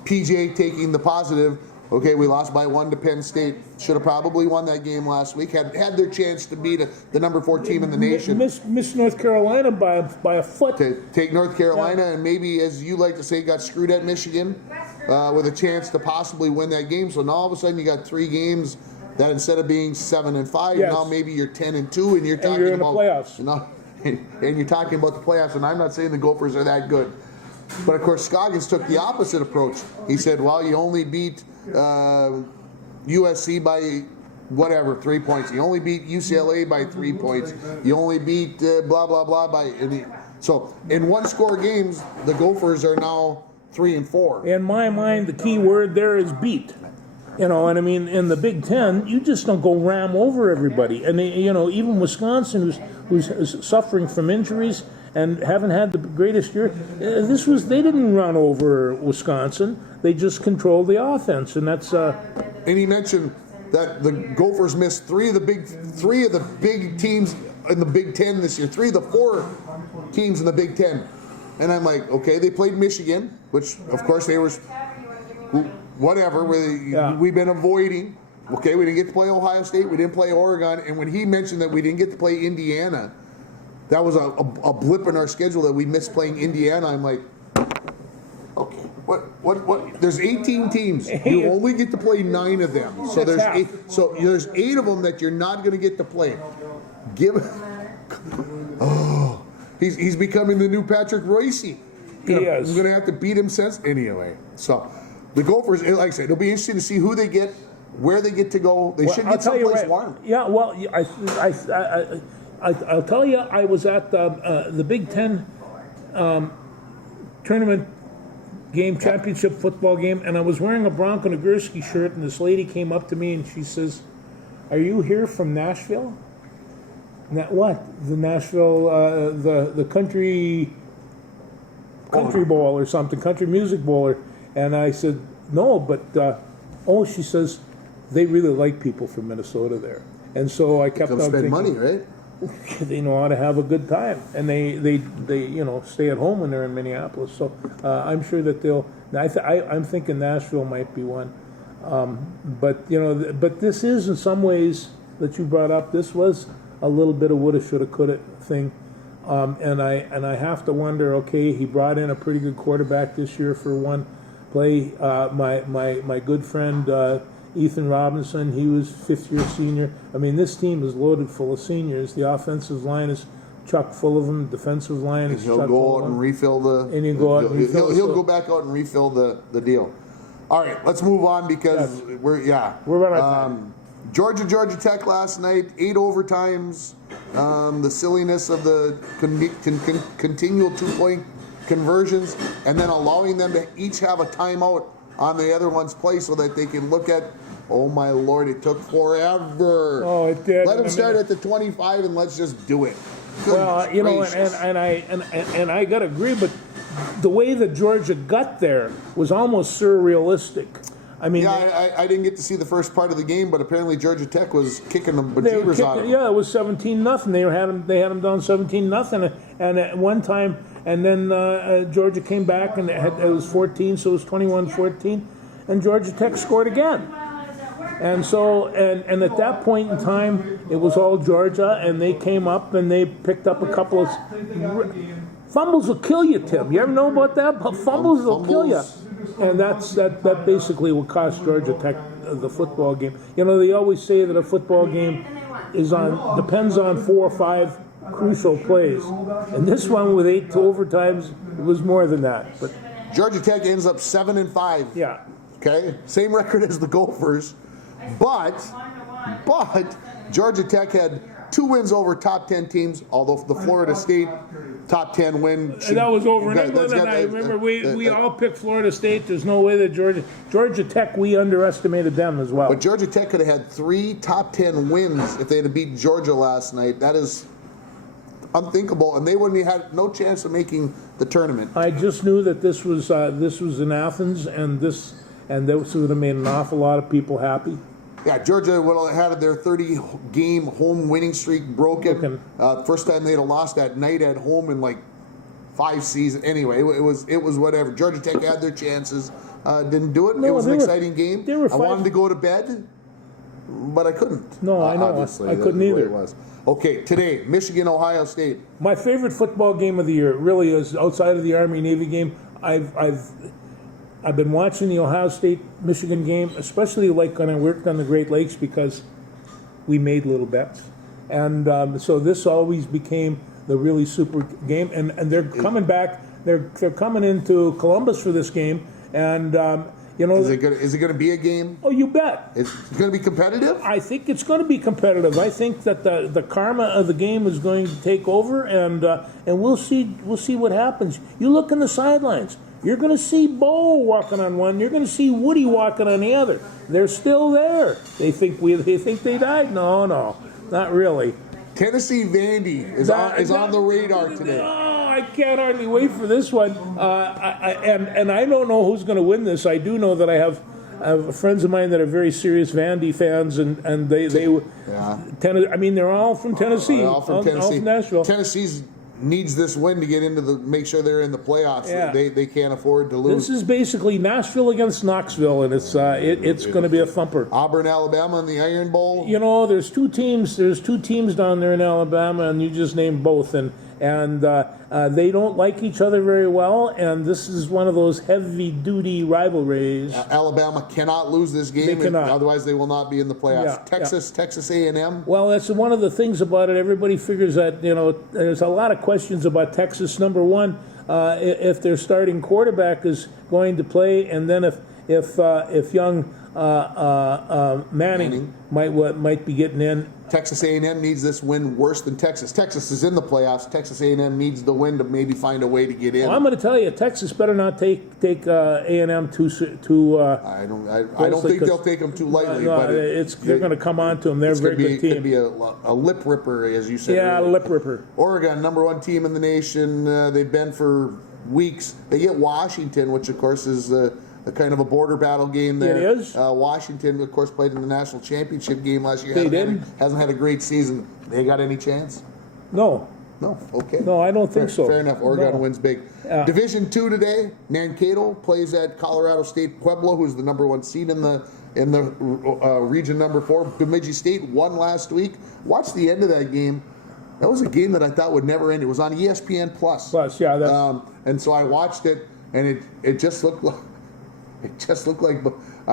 PJ taking the positive. Okay, we lost by 1 to Penn State. Should have probably won that game last week. Had their chance to beat the number 4 team in the nation. Miss North Carolina by a foot. To take North Carolina, and maybe, as you like to say, got screwed at Michigan with a chance to possibly win that game. So now all of a sudden you got 3 games that instead of being 7-5, yes, now maybe you're 10-2, and you're talking you're in about the playoffs. And you're talking about the playoffs. And I'm not saying the Gophers are that good. But, of course, Scoggins took the opposite approach. He said, well, you only beat USC by whatever, 3 points. You only beat UCLA by 3 points. You only beat blah, blah, blah by... So, in one-score games, the Gophers are now 3-4. In my mind, the key word there is beat. And I mean, in the Big Ten, you just don't go ram over everybody. And, even Wisconsin, who's suffering from injuries and haven't had the greatest year, they didn't run over Wisconsin. They just controlled the offense, and that's... And he mentioned that the Gophers missed three of the big teams in the Big Ten this year, 3 of the 4 teams in the Big Ten. And I'm like, okay, they played Michigan, which, of course, they were... whatever. We've been avoiding. Okay, we didn't get to play Ohio State. We didn't play Oregon. And when he mentioned that we didn't get to play Indiana, that was a blip in our schedule that we missed playing Indiana. I'm like, okay, what? There's 18 teams. You only get to play 9 of them. So there's 8. So there's 8 of them that you're not going to get to play. He's becoming the new Patrick Royce. He is. I'm going to have to beat him since anyway. So the Gophers, like I said, it'll be interesting to see who they get, where they get to go. They should get someplace warm. Yeah, well, I'll tell you, I was at the Big Ten tournament game, championship football game, and I was wearing a Bronco Nagurski shirt, and this lady came up to me and she says, "Are you here from Nashville?" What? The Nashville, the country bowl or something, country music bowl. And I said, no, but, she says, they really like people from Minnesota there. And so I kept on thinking, money, right? They know how to have a good time. And they stay at home when they're in Minneapolis. So I'm sure that I'm thinking Nashville might be one. But this is in some ways that you brought up, this was a little bit of woulda, shoulda, coulda thing, and I have to wonder. Okay, he brought in a pretty good quarterback this year for one play. My good friend Ethan Robinson, he was 5th-year senior. I mean, this team is loaded full of seniors. The offensive line is chock full of them. Defensive line is chock full of them. He'll go out and refill the. And he'll go out and refill. He'll go back out and refill the deal. All right, let's move on because we're running out of time. Georgia Tech last night, 8 overtimes. The silliness of the continual 2-point conversions, and then allowing them to each have a timeout on the other one's play so that they can look at. Oh my Lord! It took forever. Oh, it did. Let them start at the 25 and let's just do it. Well, and I gotta agree, but the way that Georgia got there was almost surrealistic. I mean, I didn't get to see the first part of the game, but apparently Georgia Tech was kicking the bejeebers out of them. Yeah, it was 17-0. They had them down 17-0, and at one time, and then Georgia came back and it was 14, so it was 21-14, and Georgia Tech scored again. And so, and at that point in time, it was all Georgia, and they came up and they picked up a couple of fumbles will kill you, Tim. You ever know about that? Fumbles will kill you. And that basically will cost Georgia Tech the football game. You know, they always say that a football game depends on 4 or 5 crucial plays. And this one with 8 overtimes, it was more than that. But Georgia Tech ends up 7-5. Yeah. Okay, same record as the Gophers, but Georgia Tech had 2 wins over top 10 teams. Although the Florida State top 10 win. And that was over in England, and I remember we all picked Florida State. There's no way that Georgia Tech, we underestimated them as well. But Georgia Tech could have had 3 top 10 wins if they had beaten Georgia last night. That is unthinkable, and they wouldn't have had no chance of making the tournament. I just knew that this was in Athens, and this would have made an awful lot of people happy. Yeah, Georgia would have had their 30-game home winning streak broken. First time they'd have lost that night at home in like 5 seasons. Anyway, it was whatever. Georgia Tech had their chances, didn't do it. It was an exciting game. I wanted to go to bed, but I couldn't. No, I know. Obviously, I couldn't either. It was. Okay, today, Michigan, Ohio State. My favorite football game of the year really is outside of the Army-Navy game. I've been watching the Ohio State-Michigan game, especially like when I worked on the Great Lakes, because we made little bets. And so this always became the really super game. And they're coming back. They're coming into Columbus for this game. And, is it going to be a game? Oh, you bet. It's going to be competitive? I think it's going to be competitive. I think that the karma of the game is going to take over, and we'll see what happens. You look in the sidelines. You're going to see Bo walking on one. You're going to see Woody walking on the other. They're still there. They think they died. No, not really. Tennessee Vandy is on the radar today. Oh, I can't hardly wait for this one. And I don't know who's going to win this. I do know that I have friends of mine that are very serious Vandy fans, and they yeah. I mean, they're all from Tennessee. They're all from Tennessee. All from Nashville. Tennessee's needs this win to get into make sure they're in the playoffs. Yeah. They can't afford to lose. This is basically Nashville against Knoxville, and it's going to be a thumper. Auburn, Alabama in the Iron Bowl. You know, there's two teams down there in Alabama, and you just named both, and they don't like each other very well, and this is one of those heavy-duty rivalries. Alabama cannot lose this game, They cannot. otherwise they will not be in the playoffs. Yeah, Texas A&M. Well, that's one of the things about it. Everybody figures that, you know, there's a lot of questions about Texas. Number one, if their starting quarterback is going to play, and then if young Manning might be getting in. Texas A&M needs this win worse than Texas. Texas is in the playoffs. Texas A&M needs the win to maybe find a way to get in. Well, I'm going to tell you, Texas better not take A&M too. I don't think they'll take them too lightly. No, but they're going to come on to them. They're a very good team. It could be a lip ripper, as you said. Yeah, earlier. lip ripper. Oregon, number one team in the nation. They've been for weeks. They get Washington, which of course is a kind of a border battle game there. It is. Washington, of course, played in the national championship game last year. They did. Hasn't had a great season. They got any chance? No. No. Okay. No, I don't think so. Fair enough. Oregon No. wins big. Division 2 today. Mankato plays at Colorado State Pueblo, who's the number one seed in the region number 4. Bemidji State won last week. Watch the end of that game. That was a game that I thought would never end. It was on ESPN Plus. Plus, yeah. And so I watched it, and it just looked like. I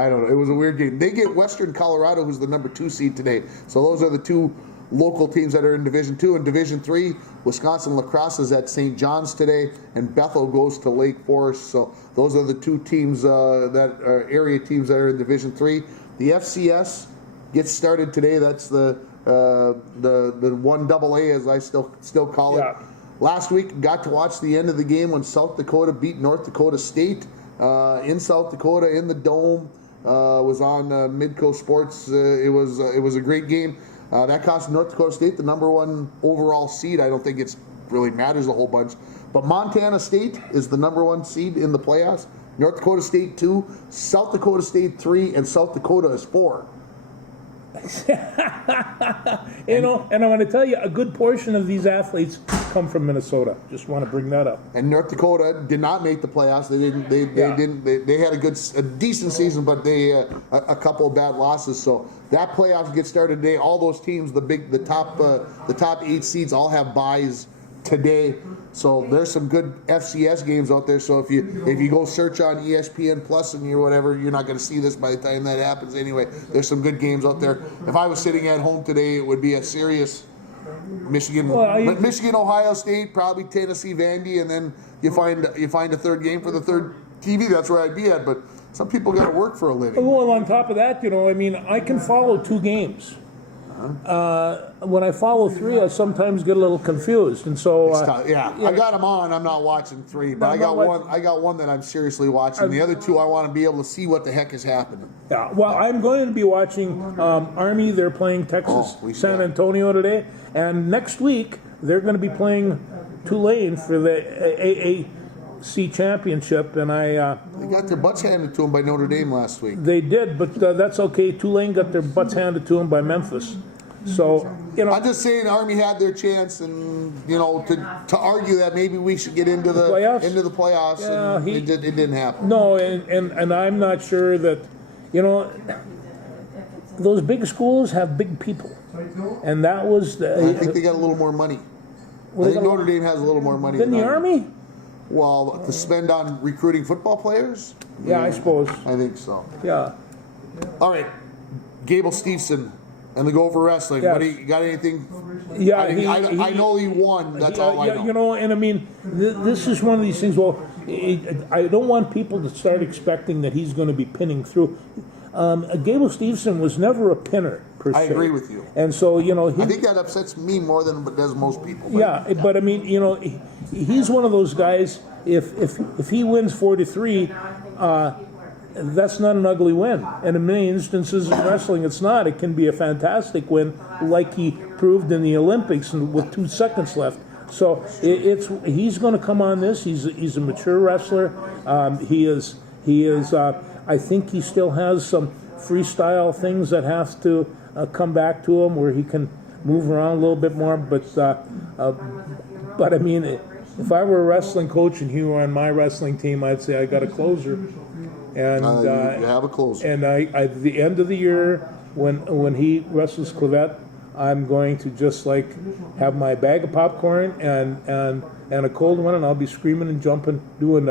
don't know. It was a weird game. They get Western Colorado, who's the number 2 seed today. So those are the two local teams that are in Division 2. In Division 3, Wisconsin Lacrosse is at St. John's today, and Bethel goes to Lake Forest. So those are the two teams that are area teams that are in Division 3. The FCS gets started today. That's the 1AA, as I still call it. Yeah. Last week, got to watch the end of the game when South Dakota beat North Dakota State. In South Dakota, in the Dome, was on Midco Sports. It was a great game. That cost North Dakota State the number 1 overall seed. I don't think it really matters a whole bunch. But Montana State is the number 1 seed in the playoffs. North Dakota State 2, South Dakota State 3, and South Dakota is 4. You know, and I'm going to tell you, a good portion of these athletes come from Minnesota. Just want to bring that up. And North Dakota did not make the playoffs. They didn't. They had a decent season, but they a couple of bad losses. So that playoff gets started today. All those teams, the top 8 seeds, all have byes today. So there's some good FCS games out there. So if you go search on ESPN Plus and you're whatever, you're not going to see this by the time that happens anyway. There's some good games out there. If I was sitting at home today, it would be a serious Michigan, Ohio State, probably Tennessee, Vandy, and then you find a third game for the third TV. That's where I'd be at. But some people got to work for a living. Well, on top of that, you know, I mean, I can follow 2 games. When I follow 3, I sometimes get a little confused, and so I got them on. I'm not watching 3, but I got one that I'm seriously watching. The other 2, I want to be able to see what the heck is happening. Yeah, well, I'm going to be watching Army. They're playing Texas San Antonio today, and next week they're going to be playing Tulane for the AAC championship, and they got their butts handed to them by Notre Dame last week. They did, but that's okay. Tulane got their butts handed to them by Memphis. So, you know, I'm just saying, Army had their chance, and you know, to argue that maybe we should get into the playoffs, Yeah, and it didn't happen. No, and I'm not sure that, you know, those big schools have big people, and that was I think they got a little more money. I think Notre Dame has a little more money than the Army. Well, to spend on recruiting football players? Yeah, I suppose. I think so. Yeah. All right, Gable Steveson and the Gopher Wrestling. Yes. What do you got? Anything? Yeah, I know he won. That's all I know. You know, and I mean, this is one of these things. Well, I don't want people to start expecting that he's going to be pinning through. Gable Steveson was never a pinner, per se. I agree with you. And so, you know, I think that upsets me more than it does most people. Yeah, but I mean, you know, he's one of those guys. If he wins 4-3, that's not an ugly win. And in many instances in wrestling, it's not. It can be a fantastic win, like he proved in the Olympics with 2 seconds left. So he's going to come on this. He's a mature wrestler. He is. I think he still has some freestyle things that have to come back to him, where he can move around a little bit more. But But I mean, if I were a wrestling coach and he were on my wrestling team, I'd say I got a closer. And you have a closer. And I at the end of the year, when he wrestles Clavette, I'm going to just like have my bag of popcorn and a cold one, and I'll be screaming and jumping, doing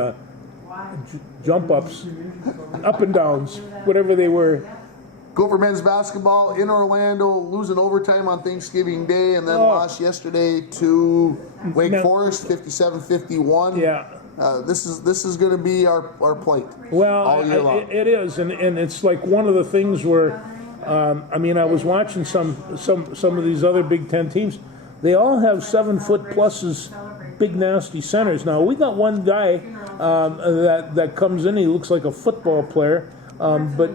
jump ups, up and downs, whatever they were. Gopher men's basketball in Orlando, losing overtime on Thanksgiving Day, and then lost yesterday to Wake Forest, 57-51. Yeah. This is going to be our plight. Well, all year long. It is, and it's like one of the things where, I mean, I was watching some of these other Big Ten teams. They all have 7 foot pluses, big nasty centers. Now we got one guy that comes in. He looks like a football player, but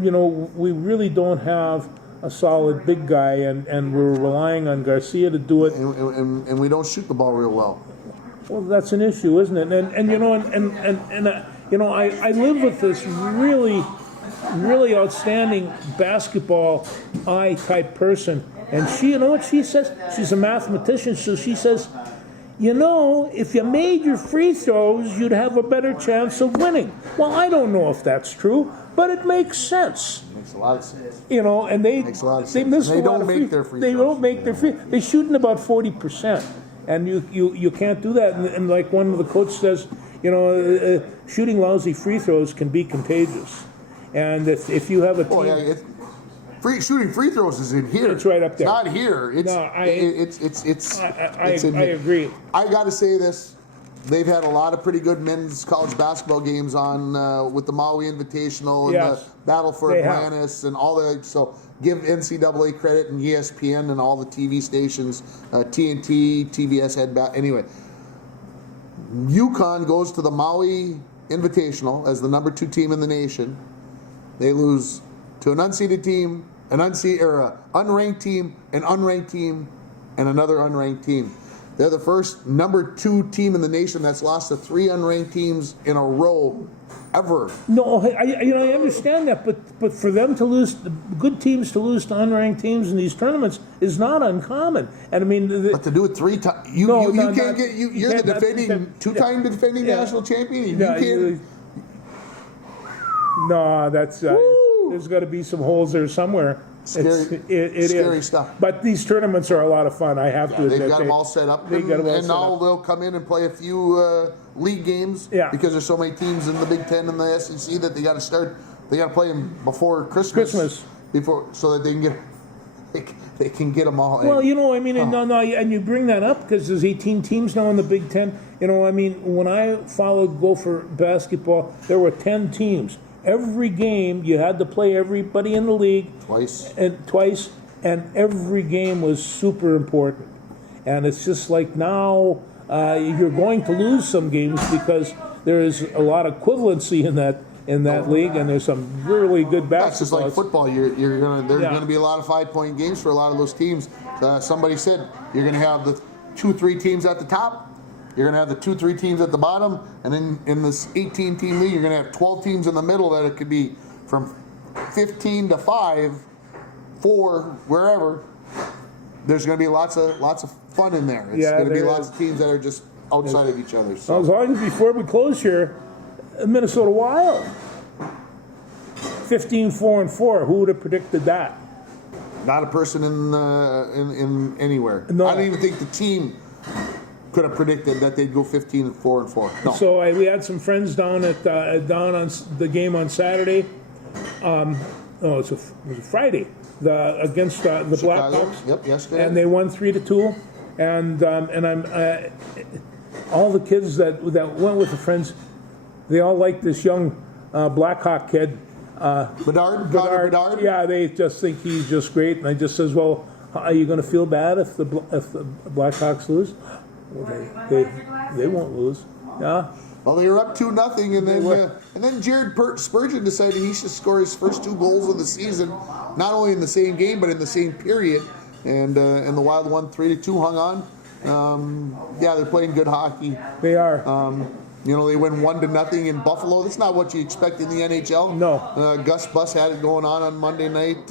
you know, we really don't have a solid big guy, and we're relying on Garcia to do it. And we don't shoot the ball real well. Well, that's an issue, isn't it? And you know, you know, I live with this really outstanding basketball eye type person, and she, you know what she says? She's a mathematician, so she says, you know, if you made your free throws, you'd have a better chance of winning. Well, I don't know if that's true, but it makes sense. It makes a lot of sense. You know, and they Makes a lot of they sense. miss They a lot don't of make their free They throws. don't make their free. They shoot in about 40%, and you can't do that. And like one of the coaches says, you know, shooting lousy free throws can be contagious. And if you have a team, Oh yeah, shooting free throws is in here. It's right up there. It's not here. It's No, it's in I here. agree. I got to say this. They've had a lot of pretty good men's college basketball games on with the Maui Invitational and Yes, the Battle for they have. Atlantis and all that. So give NCAA credit and ESPN and all the TV stations, TNT, TBS had anyway. UConn goes to the Maui Invitational as the number 2 team in the nation. They lose to an unseeded team, an unranked team, an unranked team, and another unranked team. They're the first number 2 team in the nation that's lost to 3 unranked teams in a row ever. No, I understand that, but for them to lose, good teams to lose to unranked teams in these tournaments is not uncommon. And I mean, But to do it 3 times, you're the defending 2-time defending national champion. No, that's there's got to be some holes there somewhere. Scary, It scary is. stuff. But these tournaments are a lot of fun. I have to admit. They've got them all set up, They got them all and set now up. they'll come in and play a few league games because there's so many teams in the Big Ten and the SEC that they got to start. They got to play them before Christmas, so that they can get them all. Well, you know, I mean, and you bring that up because there's 18 teams now in the Big Ten. You know, I mean, when I followed Gopher basketball, there were 10 teams. Every game, you had to play everybody in the league twice, and every game was super important. And it's just like now you're going to lose some games because there is a lot of equivalency in that league, and there's some really good basketball. That's just like football. There's going to be a lot of 5-point games for a lot of those teams. Somebody said you're going to have the 2-3 teams at the top. You're going to have the 2-3 teams at the bottom, and then in this 18-team league, you're going to have 12 teams in the middle that it could be from 15 to 5, 4, wherever. There's going to be lots of fun in there. It's going to be lots of teams that are just outside of each other. So. As long as before we close here, Minnesota Wild, 15-4-4. Who would have predicted that? Not a person in anywhere. No. I don't even think the team could have predicted that they'd go 15-4-4. No. So we had some friends down on the game on Saturday. It was a Friday. Against the Blackhawks. Yep, yesterday. And they won 3-2. And all the kids that went with the friends, they all liked this young Blackhawk kid. Bedard. Yeah, they just think he's just great. And I just says, well, are you going to feel bad if the Blackhawks lose? Well, they won't lose. Yeah. Well, they were up 2-0, and then Jared Spurgeon decided he should score his first 2 goals of the season, not only in the same game but in the same period. And the Wild won 3-2, hung on. They're playing good hockey. They are. They win 1-0 in Buffalo. That's not what you expect in the NHL. No. Gus Bus had it going on Monday night.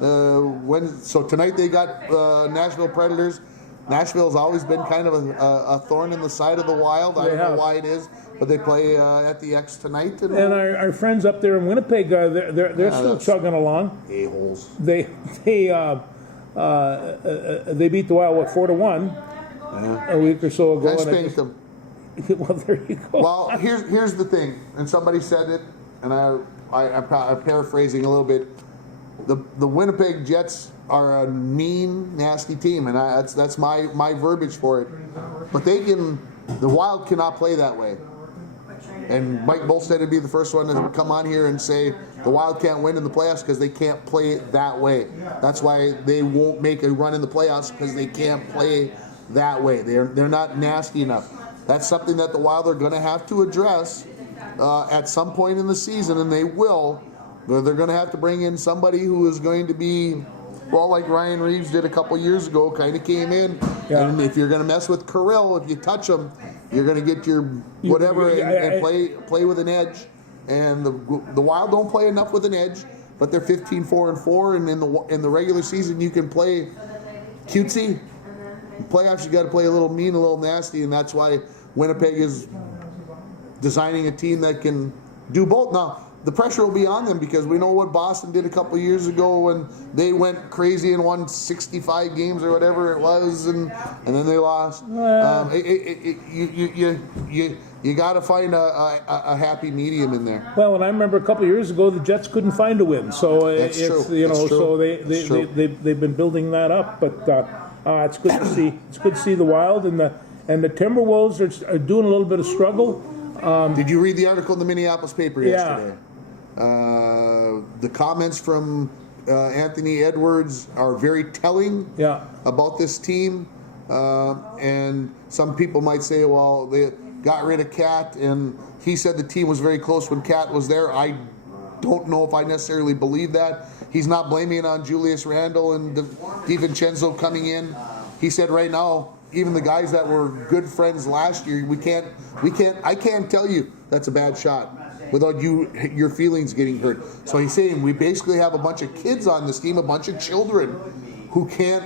So tonight they got Nashville Predators. Nashville's always been kind of a thorn in the side of the Wild. I don't know why it is, but they play at the X tonight. And our friends up there in Winnipeg, they're still chugging along. A-holes. They beat the Wild 4-1 a week or so ago. I spanked them. Well, there you go. Well, here's the thing, and somebody said it, and I'm paraphrasing a little bit. The Winnipeg Jets are a mean, nasty team, and that's my verbiage for it. But the Wild cannot play that way. And Mike Bolstead would be the first one to come on here and say the Wild can't win in the playoffs because they can't play it that way. That's why they won't make a run in the playoffs, because they can't play that way. They're not nasty enough. That's something that the Wild are going to have to address at some point in the season, and they will. They're going to have to bring in somebody who is going to be, well, like Ryan Reeves did a couple years ago, kind of came in. Yeah. And if you're going to mess with Kirill, if you touch him, you're going to get your whatever and play with an edge. And the Wild don't play enough with an edge, but they're 15-4-4, and in the regular season you can play cutesy. In playoffs you got to play a little mean, a little nasty, and that's why Winnipeg is designing a team that can do both. Now, the pressure will be on them because we know what Boston did a couple years ago when they went crazy and won 65 games or whatever it was, and then they lost. You got to find a happy medium in there. Well, and I remember a couple of years ago the Jets couldn't find a win, so That's it's true. you know That's so true. they've been building that up, but it's good to see. It's good to see the Wild and the Timberwolves are doing a little bit of struggle. Did you read the article in the Minneapolis paper yesterday? The comments from Anthony Edwards are very telling about this team. And some people might say, well, they got rid of Cat, and he said the team was very close when Cat was there. I don't know if I necessarily believe that. He's not blaming it on Julius Randle and DiVincenzo coming in. He said right now, even the guys that were good friends last year, I can't tell you that's a bad shot without your feelings getting hurt. So he's saying we basically have a bunch of kids on this team, a bunch of children who can't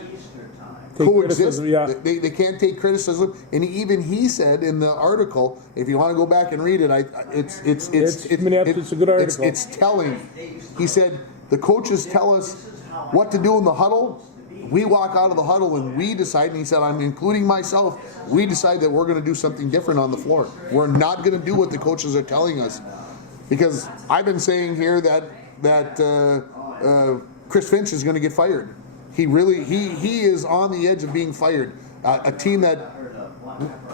coexist. They can't take criticism. And even he said in the article, if you want to go back and read it, it's a good article. It's telling. He said the coaches tell us what to do in the huddle. We walk out of the huddle and we decide, and he said, I'm including myself, we decide that we're going to do something different on the floor. We're not going to do what the coaches are telling us. Because I've been saying here that Chris Finch is going to get fired. He is on the edge of being fired. A team that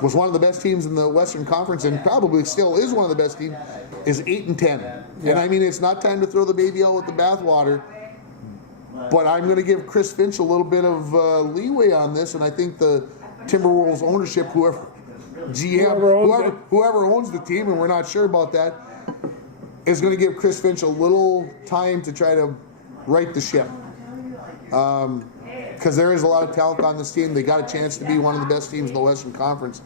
was one of the best teams in the Western Conference and probably still is one of the best teams is 8-10. Yeah. And I mean, it's not time to throw the baby out with the bathwater. But I'm going to give Chris Finch a little bit of leeway on this, and I think the Timberwolves ownership, whoever owns the team, and we're not sure about that, is going to give Chris Finch a little time to try to right the ship. Because there is a lot of talent on this team. They got a chance to be one of the best teams in the Western Conference.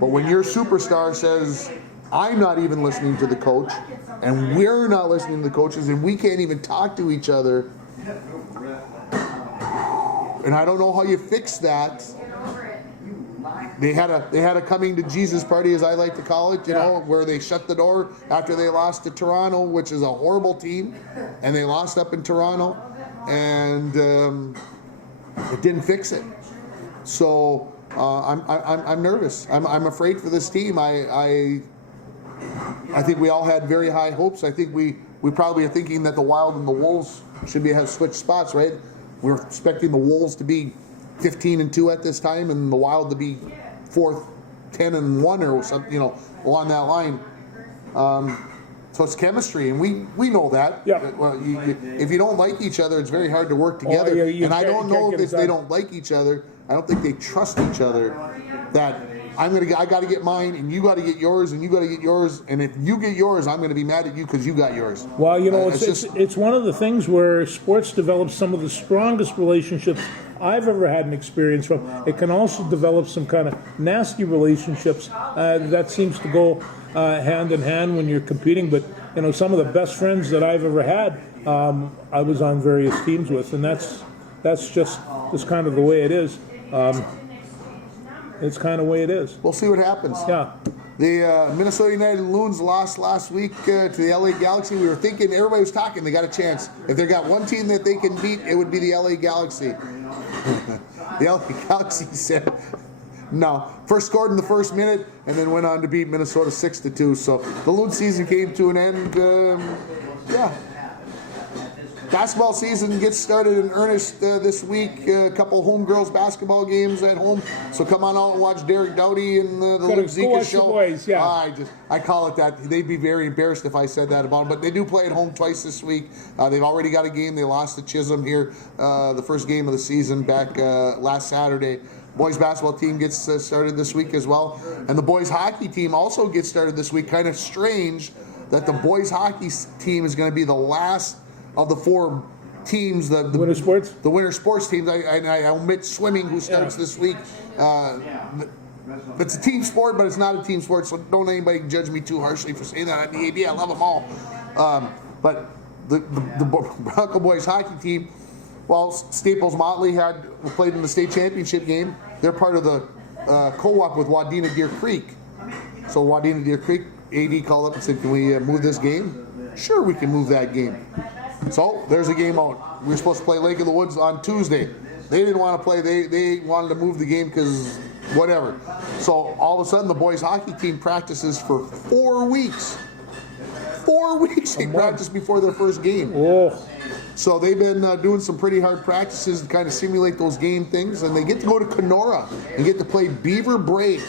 But when your superstar says, I'm not even listening to the coach, and we're not listening to the coaches, and we can't even talk to each other, and I don't know how you fix that. They had a coming to Jesus party, as I like to call it, where they shut the door after they lost to Toronto, which is a horrible team, and they lost up in Toronto, and it didn't fix it. So I'm nervous. I'm afraid for this team. I think we all had very high hopes. I think we probably are thinking that the Wild and the Wolves should have switched spots, right? We're expecting the Wolves to be 15-2 at this time, and the Wild to be 10-1 or something, along that line. So it's chemistry, and we know that. Yeah. Well, if you don't like each other, it's very hard to work together. And I don't know if they don't like each other. I don't think they trust each other. That I got to get mine, and you got to get yours, and you got to get yours, and if you get yours, I'm going to be mad at you because you got yours. Well, it's one of the things where sports develops some of the strongest relationships I've ever had an experience from. It can also develop some kind of nasty relationships that seems to go hand in hand when you're competing. But some of the best friends that I've ever had, I was on various teams with, and that's just kind of the way it is. It's kind of the way it is. We'll see what happens. Yeah. The Minnesota United Loons lost last week to the LA Galaxy. We were thinking, everybody was talking, they got a chance. If they got one team that they can beat, it would be the LA Galaxy. The LA Galaxy said no. First scored in the first minute and then went on to beat Minnesota 6-2. So the Loon season came to an end. Yeah. Basketball season gets started in earnest this week. A couple homegirls basketball games at home. So come on out and watch Derek Doughty and the Luke Zika show. Boys, yeah. I call it that. They'd be very embarrassed if I said that about them. But they do play at home twice this week. They've already got a game. They lost to Chisholm here, the first game of the season back last Saturday. Boys basketball team gets started this week as well. And the boys hockey team also gets started this week. Kind of strange that the boys hockey team is going to be the last of the four teams, the winter sports, the winter sports teams. I omit swimming, who starts this week. It's a team sport, but it's not a team sport, so don't anybody judge me too harshly for saying that. I love them all, but the Bronco boys hockey team, well, Staples Motley played in the state championship game. They're part of the co-op with Wadena Deer Creek. So Wadena Deer Creek AD called up and said, "Can we move this game?" Sure, we can move that game. So there's a game out. We were supposed to play Lake of the Woods on Tuesday. They didn't want to play. They wanted to move the game because whatever. So all of a sudden the boys hockey team practices for 4 weeks. 4 weeks they practice before their first game. Oh. So they've been doing some pretty hard practices to kind of simulate those game things, and they get to go to Kenora and get to play Beaver Braid.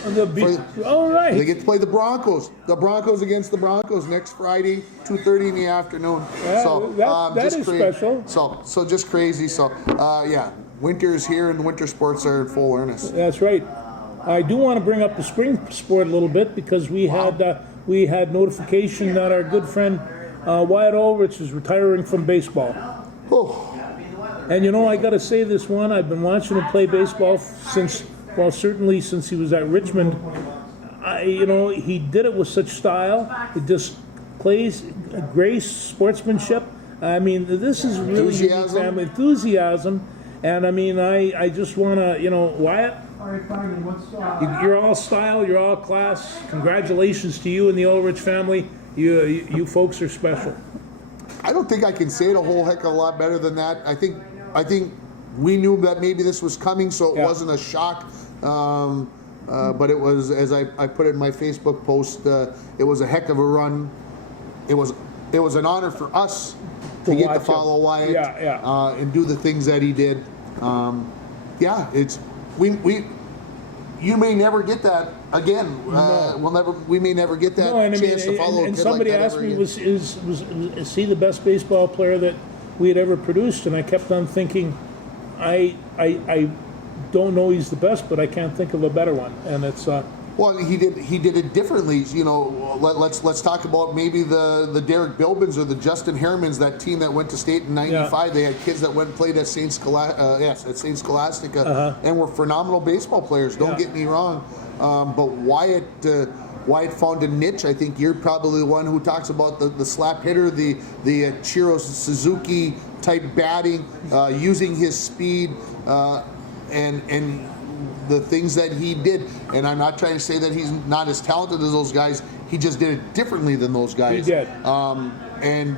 All right. They get to play the Broncos. The Broncos against the Broncos next Friday, 2:30 in the afternoon. Yeah, so that is special. So just crazy. So yeah, winter's here and winter sports are in full earnest. That's right. I do want to bring up the spring sport a little bit because we had notification that our good friend Wyatt Ulrich is retiring from baseball. Oh. And I got to say this one. I've been watching him play baseball certainly since he was at Richmond. He did it with such style. He just plays grace, sportsmanship. I mean, this is really unique family enthusiasm. And I mean, I just want to, Wyatt, you're all style, you're all class. Congratulations to you and the Ulrich family. You folks are special. I don't think I can say it a whole heck of a lot better than that. I think we knew that maybe this was coming, so it wasn't a shock. But it was, as I put it in my Facebook post, it was a heck of a run. It was an honor for us to get to follow Wyatt and do the things that he did. You may never get that again. We may never get that chance to follow. And somebody asked me, is he the best baseball player that we had ever produced? And I kept on thinking, I don't know he's the best, but I can't think of a better one. And it's well, he did it differently. Let's talk about maybe the Derek Bilbins or the Justin Harrimans, that team that went to state in '95. Yeah. They had kids that went and played at St. Scholastica, and were phenomenal baseball players. Don't get me wrong, but Wyatt found a niche. I think you're probably the one who talks about the slap hitter, the Chiro Suzuki type batting, using his speed, and the things that he did. And I'm not trying to say that he's not as talented as those guys. He just did it differently than those guys. He did. And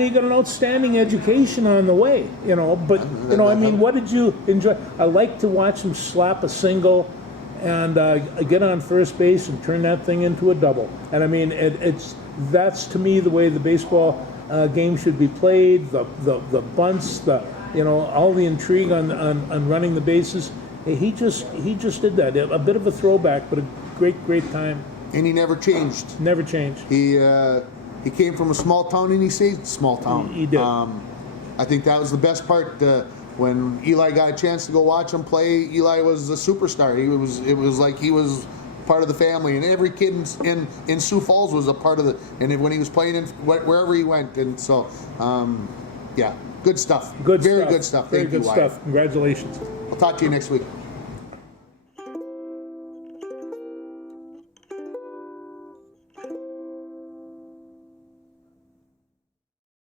he got an outstanding education on the way, But, I mean, what did you enjoy? I like to watch him slap a single and get on first base and turn that thing into a double. And I mean, that's to me the way the baseball game should be played. The bunts, all the intrigue on running the bases. He just did that. A bit of a throwback, but a great time. And he never changed. Never changed. He came from a small town, and he stayed small town. He did. I think that was the best part. When Eli got a chance to go watch him play, Eli was a superstar. It was like he was part of the family, and every kid in Sioux Falls was a part of and when he was playing wherever he went, and so good stuff. Very good stuff. Very good stuff. Congratulations. I'll talk to you next week.